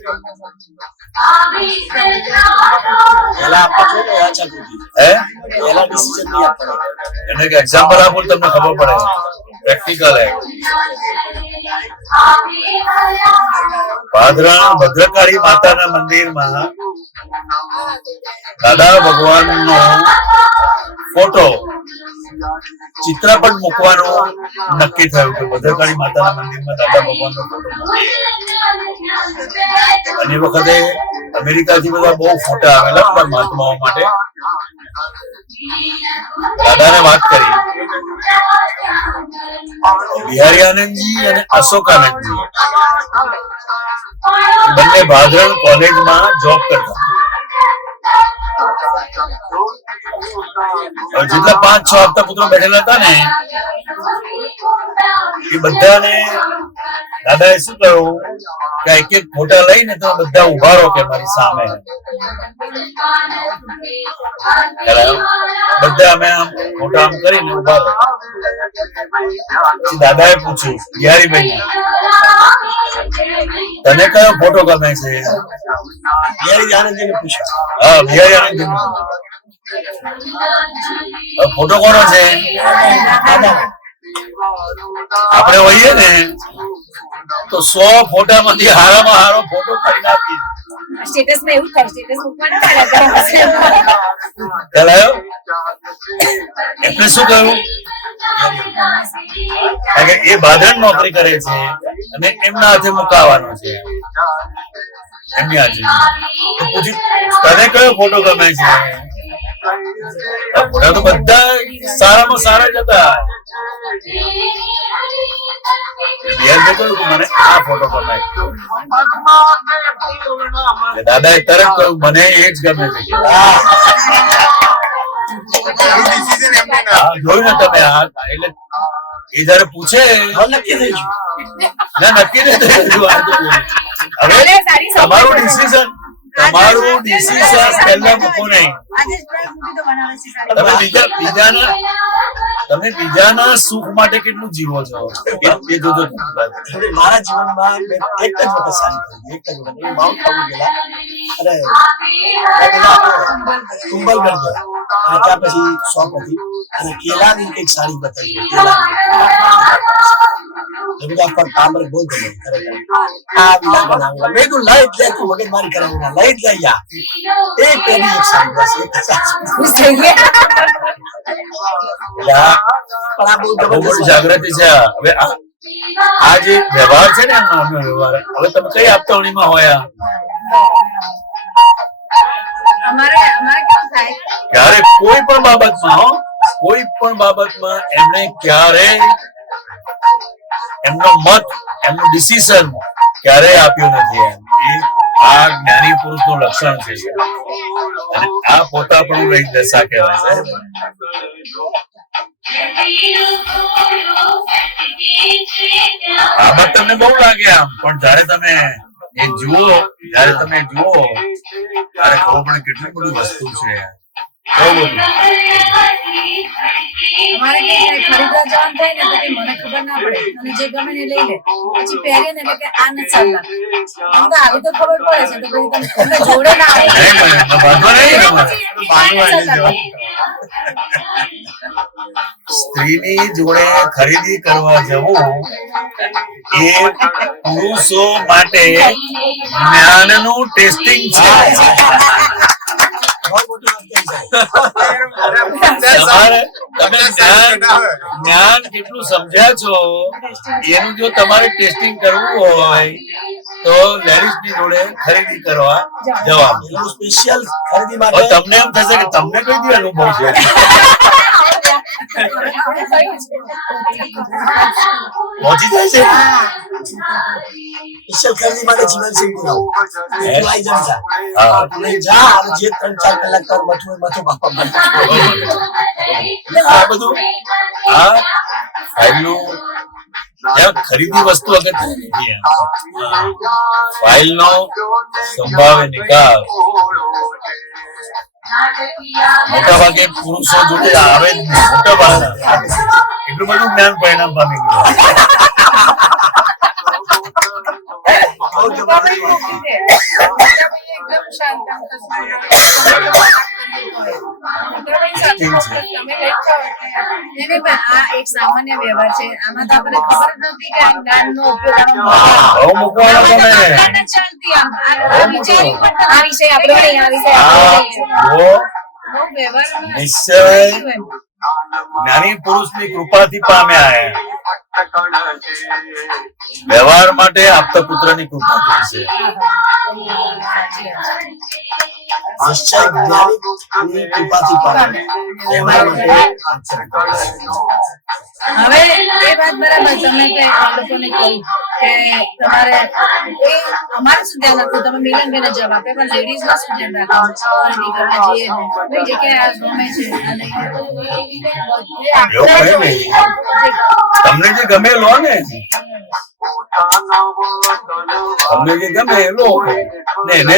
પહેલા આપો છો ને આ જાગૃતિ પહેલા ડિસિઝન નહીં આપવાનું એને કે એક્ઝામ્પલ આપો તમને ખબર પડે પ્રેક્ટિકલ હે ભાદરણ ભદ્રકાળી માતાના મંદિરમાં દાદા ભગવાનનો ફોટો ચિત્રપટ મૂકવાનું નક્કી થયું કે ભદ્રકાળી માતાના મંદિરમાં દાદા ભગવાનનો ફોટો અને એ વખતે અમેરિકાથી બધા બહુ ફોટા આવેલા બધા મહાત્માઓ માટે દાદાને વાત કરી બિહારી આનંદજી અને અશોકાનંદજી બંને ભાદરણ કોલેજમાં જોબ કરતા જેટલા 5-6 હપ્તા પુત્રો બેઠેલા હતા ને એ બધાને દાદાએ શું કહ્યું કે એક એક ફોટા લઈને તમે બધા ઉભા રહો કે મારી સામે બધા અમે આમ ફોટા આમ કરીને ઉભા રહો દાદાએ પૂછ્યું બિહારીભાઈ તને કયો ફોટો ગમે છે બિહારી આનંદજીને પૂછ્યું હા બિહારી આનંદજી ફોટો કોનો છે આપણે હોઈએ ને તો 100 ફોટામાંથી હારામાં હારો ફોટો કાઢી નાખીએ સ્ટેટસ માં એવું થાય સ્ટેટસ મૂકવાનું ચલાયો એટલે શું કહ્યું કારણ કે એ ભાદરણ નોકરી કરે છે અને એમના હાથે મુકાવાનો છે એમની હાથે તો પૂછ્યું તને કયો ફોટો ગમે છે ફોટા તો બધા સારામાં સારા જ હતા મને આ ફોટો ગમે દાદાએ તરત કહ્યું મને એ જ ગમે છે જોયું ને તમે એટલે એ જયારે પૂછે નક્કી થઈ ગયું ના નક્કી નહીં થયું હવે તમારું ડિસિઝન પહેલા મૂકો નહીં તમે બીજાના સુખ માટે કેટલું જીવો છો એ જોજો મારા જીવનમાં મેં એક જ વખત સારી કરી એક જ વખત માઉન્ટ આબુ ગયેલા કુંભલગઢ ગયા અને ત્યાં પછી શોપ હતી અને કેલાની કઈક સાડી બતાવી કેલા પર કામર બહુ ગમે ખરેખર આ વિલાગન આવેલા મેં તો લઈ જ લે તું મગજ મારી કરાવવા લઈ જ લઈ યા એક પેલી એક સાડી બસ એક જાગૃતિ છે હવે આ જે વ્યવહાર છે ને એમનો વ્યવહાર હવે તમે કઈ આપતાવણીમાં હોયા ક્યારે કોઈ પણ બાબતમાં એમણે ક્યારે એમનો મત એમનું ડિસિઝન ક્યારેય આપ્યું નથી એમ આ જ્ઞાની પુરુષ નું લક્ષણ છે અને આ પોતા પણ રહી દશા કહેવાય છે આ વાત તમને બહુ લાગે આમ પણ જયારે તમે જુઓ ત્યારે ખબર પડે કેટલી બધી વસ્તુ છે બહુ બધું અમારે ખરીદવા જવાનું થાય ને તો મને ખબર ના પડે અને જે ગમે ને લઈ લે પછી પહેરે ને એટલે કે આ નથી ચાલતા અમને આવી તો ખબર પડે છે તો પછી તમને જોડે ના આવે સ્ત્રીની જોડે ખરીદી કરવા જવું એ પુરુષો માટે જ્ઞાનનું ટેસ્ટિંગ છે. તમે જ્ઞાન કેટલું સમજ્યા છો એનું જો તમારે ટેસ્ટિંગ કરવું હોય તો લેડીઝની જોડે ખરીદી કરવા જવાનું. સ્પેશિયલ ખરીદી માટે તમને એમ થશે કે તમને કઈ દી અનુભવ છે. પહોંચી જાય છે સ્પેશિયલ ખરીદી માટે જીવનસિંહ બોલાવો. આવી જમશા તમે જા અને જે 3-4 કલાક તાર બચવું હોય બચો બાપા આ બધું આ ફાઇલનું ખરીદી વસ્તુ અગત્યની નથી. ફાઇલનો સંભાવે નિકાલ મોટા ભાગે પુરુષો જોડે આવે જ નહીં. મોટા ભાગે એટલું બધું જ્ઞાન પરિણામ પામી ગયું. એક સામાન્ય વ્યવહાર છે. આમાં તો આપણને ખબર જ નથી કે આ જ્ઞાનનો ઉપયોગ ચાલતી આ વિષય આપણે નિશ્ચય જ્ઞાની પુરુષની કૃપાથી પામ્યા હે. વ્યવહાર માટે આપતા પુત્રની કૃપા થઈ છે. નિશ્ચય જ્ઞાની કૃપાથી પામ્યા વ્યવહાર માટે. હવે એ વાત બરાબર તમે કઈ લોકોને કહ્યું કે તમારે એ અમારે શું ધ્યાન રાખવું, તમે મિલનબેને જવાબ આપે પણ લેડીઝ માં શું ધ્યાન રાખવું ખરીદી કરવા જઈએ ને કઈ જગ્યાએ આ ગમે છે તમને જે ગમે લો ને, તમને જે ગમે એ લો ને એને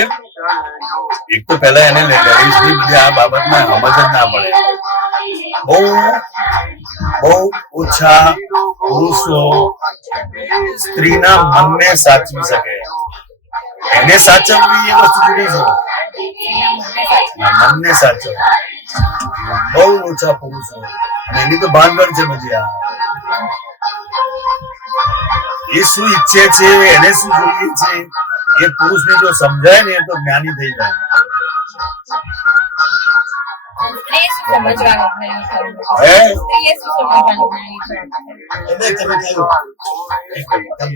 એક તો પહેલા એને લેડીઝની બધી આ બાબતમાં સમજ જ ના પડે. બહુ ઓછા પુરુષો સ્ત્રીના મનને સાચવી શકે. એને સાચવવી એ વસ્તુ જુદી છે. મનને સાચવવી બહુ ઓછા પુરુષો, અને એની તો ભાનગઢ છે બધી. આ એ શું ઈચ્છે છે, એને શું જોઈએ છે એ પુરુષને જો સમજાય ને તો જ્ઞાની થઈ જાય.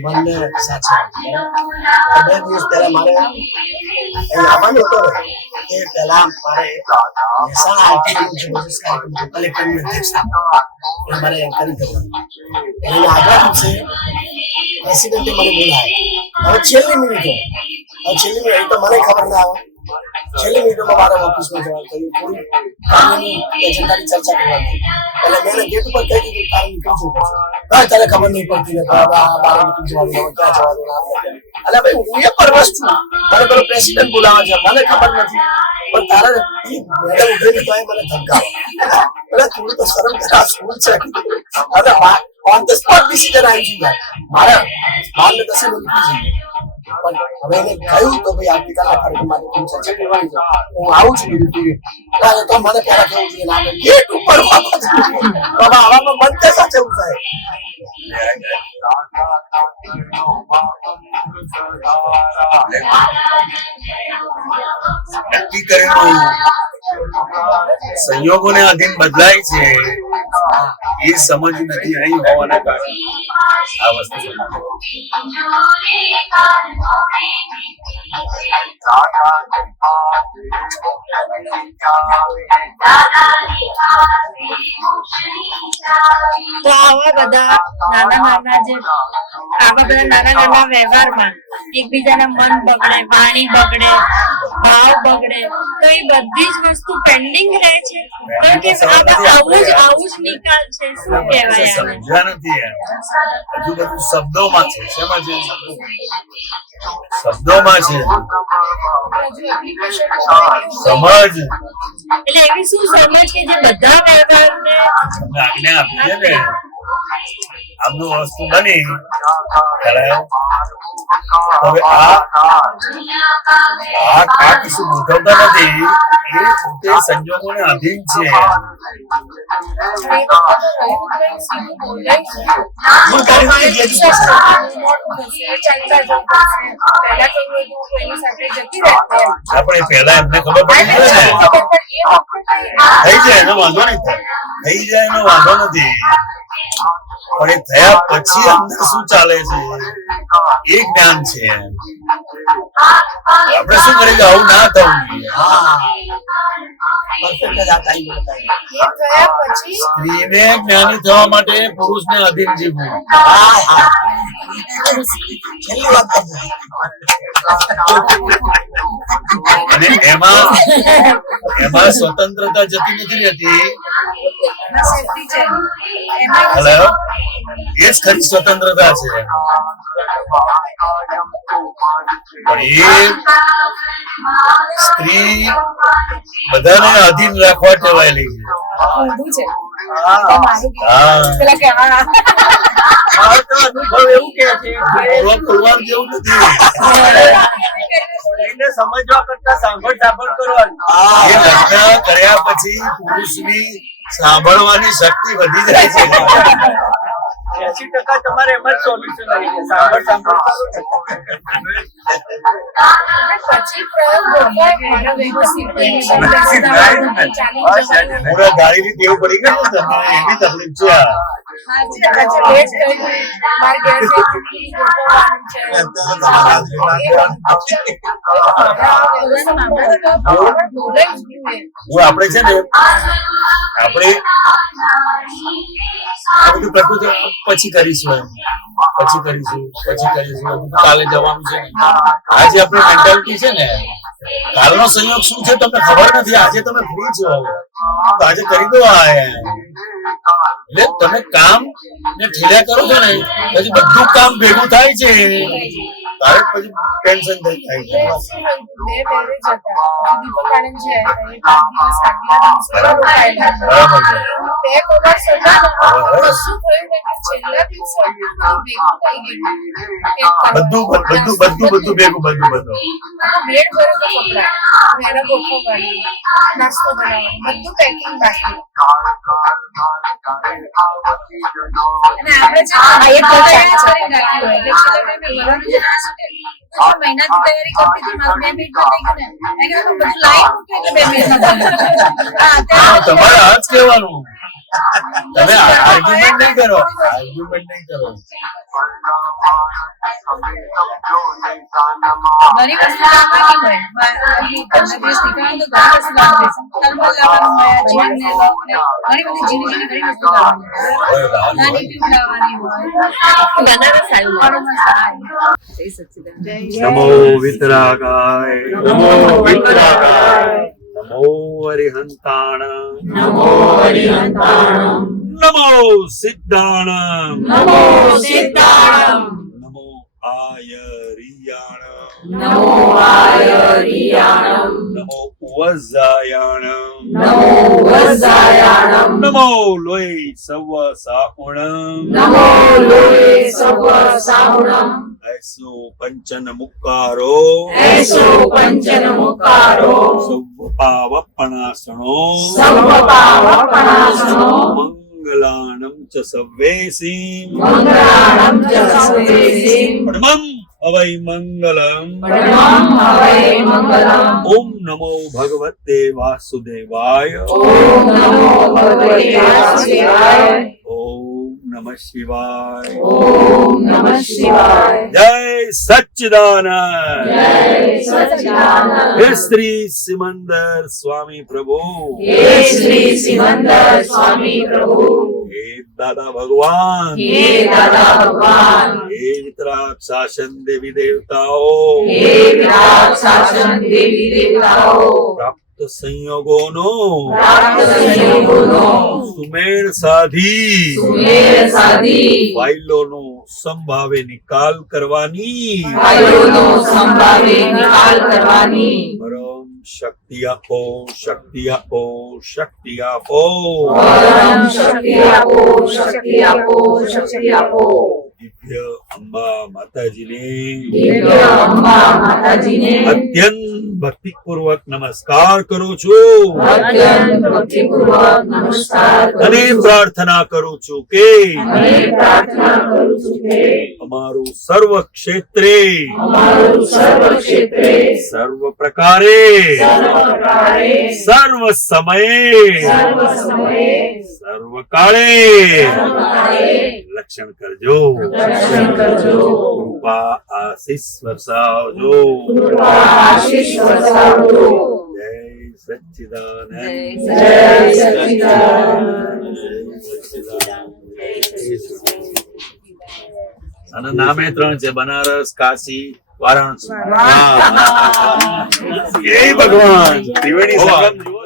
મનને સાચવવું. 2 દિવસ પહેલા મારે અહીં આવવાનું હતો એ પહેલા મારે મહેસાણા આઈટી કલેક્ટરની અધ્યક્ષતા મારે કરી દેવાનું. એને આગલા દિવસે પ્રેસિડેન્ટે મને બોલાવ્યો. હવે છેલ્લી મિનિટ તો મને ખબર ના આવે. છેલ્લી મિનિટોમાં મારા ઓફિસમાં જવાનું થયું. થોડી કામની એજન્ડાની ચર્ચા કરવાની. એટલે મેં ગેટ ઉપર કહી દીધું તારે નીકળી જવું પડશે. હા તને ખબર નહીં પડતી ને મારે નીકળી જવાનું હોય, ક્યાં જવાનું એટલે ભાઈ હું એ પરવશ છું. મને પેલો પ્રેસિડેન્ટ બોલાવે છે, મને ખબર નથી, પણ તારે મેડમ ઉભેલી તો મને ધમકાવે. એટલે થોડું તો શરમ કરે, આ સ્કૂલ છે. હવે ઓન ધ સ્પોટ ડિસિઝન આવી ગયું. મારે 12 ને 10 નીકળી જઈએ. પણ હવે એને કહ્યું તો ભાઈ આવતીકાલના કાર્યક્રમ માટે ચર્ચા કરવાની છે, હું આવું છું. બીજું તો મને પહેલા કેવું જોઈએ ના ગેટ ઉપર બાબા આવામાં મન કે સાચવું થાય. નક્કી કરેલું સંયોગોને અધીન બદલાય છે એ સમજ નથી અહીં હોવાના કારણે આ વસ્તુ તો આવા બધા નાના વ્યવહારમાં એકબીજાના મન બગડે, વાણી બગડે, ભાવ બગડે, તો એ બધી જ વસ્તુ પેન્ડિંગ રહે છે. કારણ કે આવું જ નિકાલ છે. શું કહેવાય સમજ્યા નથી. હજુ બધું શબ્દોમાં છે. શેમાં છે? શબ્દોમાં છે. સમજ એટલે એવી શું સમજ કે જે બધા વ્યવહારને આજ્ઞા આપી છે ને આમનું વસ્તુ બની હવે આ કશું ગોઠવતા નથી, એ પોતે સંજોગોને અધીન છે. આપણે પેલા એમને ખબર પડી ને થઈ જાય એનો વાંધો નહીં, થઈ જાય એનો વાંધો નથી, પણ એ થયા પછી અંદર શું ચાલે છે એ જ્ઞાન છે. આપણે શું કરીએ કે આવું ના થવું જોઈએ. સ્ત્રીને જ્ઞાની થવા માટે પુરુષને અધીન જીવવું. અને એમાં સ્વતંત્રતા જતી નથી રહેતી. હેલો, એ જ ખરી સ્વતંત્રતા છે. પણ એ સ્ત્રી બધાને અધીન રાખવા ટેવાયેલી છે. અનુભવ એવું કે છે પુરવાર જેવું નથી. સમજવા કરતા સાંભળ કરવાનું. એ લગ્ન કર્યા પછી પુરુષની સાંભળવાની શક્તિ વધી જાય છે. 80% તમારે એમ જ સોલ્યુશન આવી જાય. સાંભળ પૂરા ગાડીની ટેવ પડી ગઈ ને તમને, એની તકલીફ છે. આપણે છે ને આપણે પ્રકૃતિ પછી કરીશું, કાલે જવાનું છે. આજે આપણે મેન્ટાલિટી છે ને, કાલનો સંયોગ શું છે તમને ખબર નથી. આજે તમે ફ્રી છો તો આજે કરી દો. એટલે તમે કામ ને ઠેલ્યા કરો છો ને, પછી બધું કામ ભેગું થાય છે, તારે પછી ટેન્શન થઈ જાય છે. બધું ભેગું નાસ્તો બનાવવાનું બધું પેકિંગ બાકી. મહિનાથી તૈયારી કરતી હતી, મારું 2 મિનિટમાં થઈ ગયું ને. બધું લાઈન મૂક્યું એટલે 2 મિનિટમાં. તમારે આ જ કહેવાનું. તમે આર્ગ્યુમેન્ટ નહીં કરો. ઘણી વસ્તુ આપણી હોય, ઘણી વસ્તુ લાવવાની હોય, ઘણી બધી ઝીણી ઘણી વસ્તુ લાવવાની હોય, નાની ટ્યુબ લાવવાની હોય. બનારસ આવ્યું. નમો વિતરાગાય, નમો અરિહંતાણ, નમો સિદ્ધાણમ, નમો આયરિયાણમ, નમો વજ્જાયાણમ, નમો લોય સવ સાહુણમ, એસો પંચન મુક્કારો, સવ્વપાવપણાસણો, મંગલાણમ ચ સવ્વેસીમ, પરમં અવૈ મંગલમ. ઓમ નમો ભગવતે વાસુદેવાય, ઓમ નમઃ શિવાય, જય સચ્ચિદાનંદ. હે શ્રી સિમંદર સ્વામી પ્રભુ, હે દાદા ભગવાન, હે વિતરાગ શાસન દેવી દેવતાઓ, પ્રાપ્ત સંયોગોનો સુમેળ સાધી ફાઇલોનો સંભાવે નિકાલ કરવાની પરમ શક્તિ આપો, શક્તિ આપો, શક્તિ આપો. દિવ્ય અંબા માતાજીને અત્યંત ભક્તિપૂર્વક નમસ્કાર કરું છું અને પ્રાર્થના કરું છું કે અમારું સર્વ ક્ષેત્રે સર્વ પ્રકારે સર્વ સમયે સર્વ કાળે રક્ષણ કરજો, કૃપા આશીષ વરસાવજો. જય સચ્ચિદાનંદ, જય સચ્ચિદાનંદ. અને નામે 3 છે, બનારસ, કાશી, વારાણસી. જય ભગવાન ત્રિવેણી સંગમ.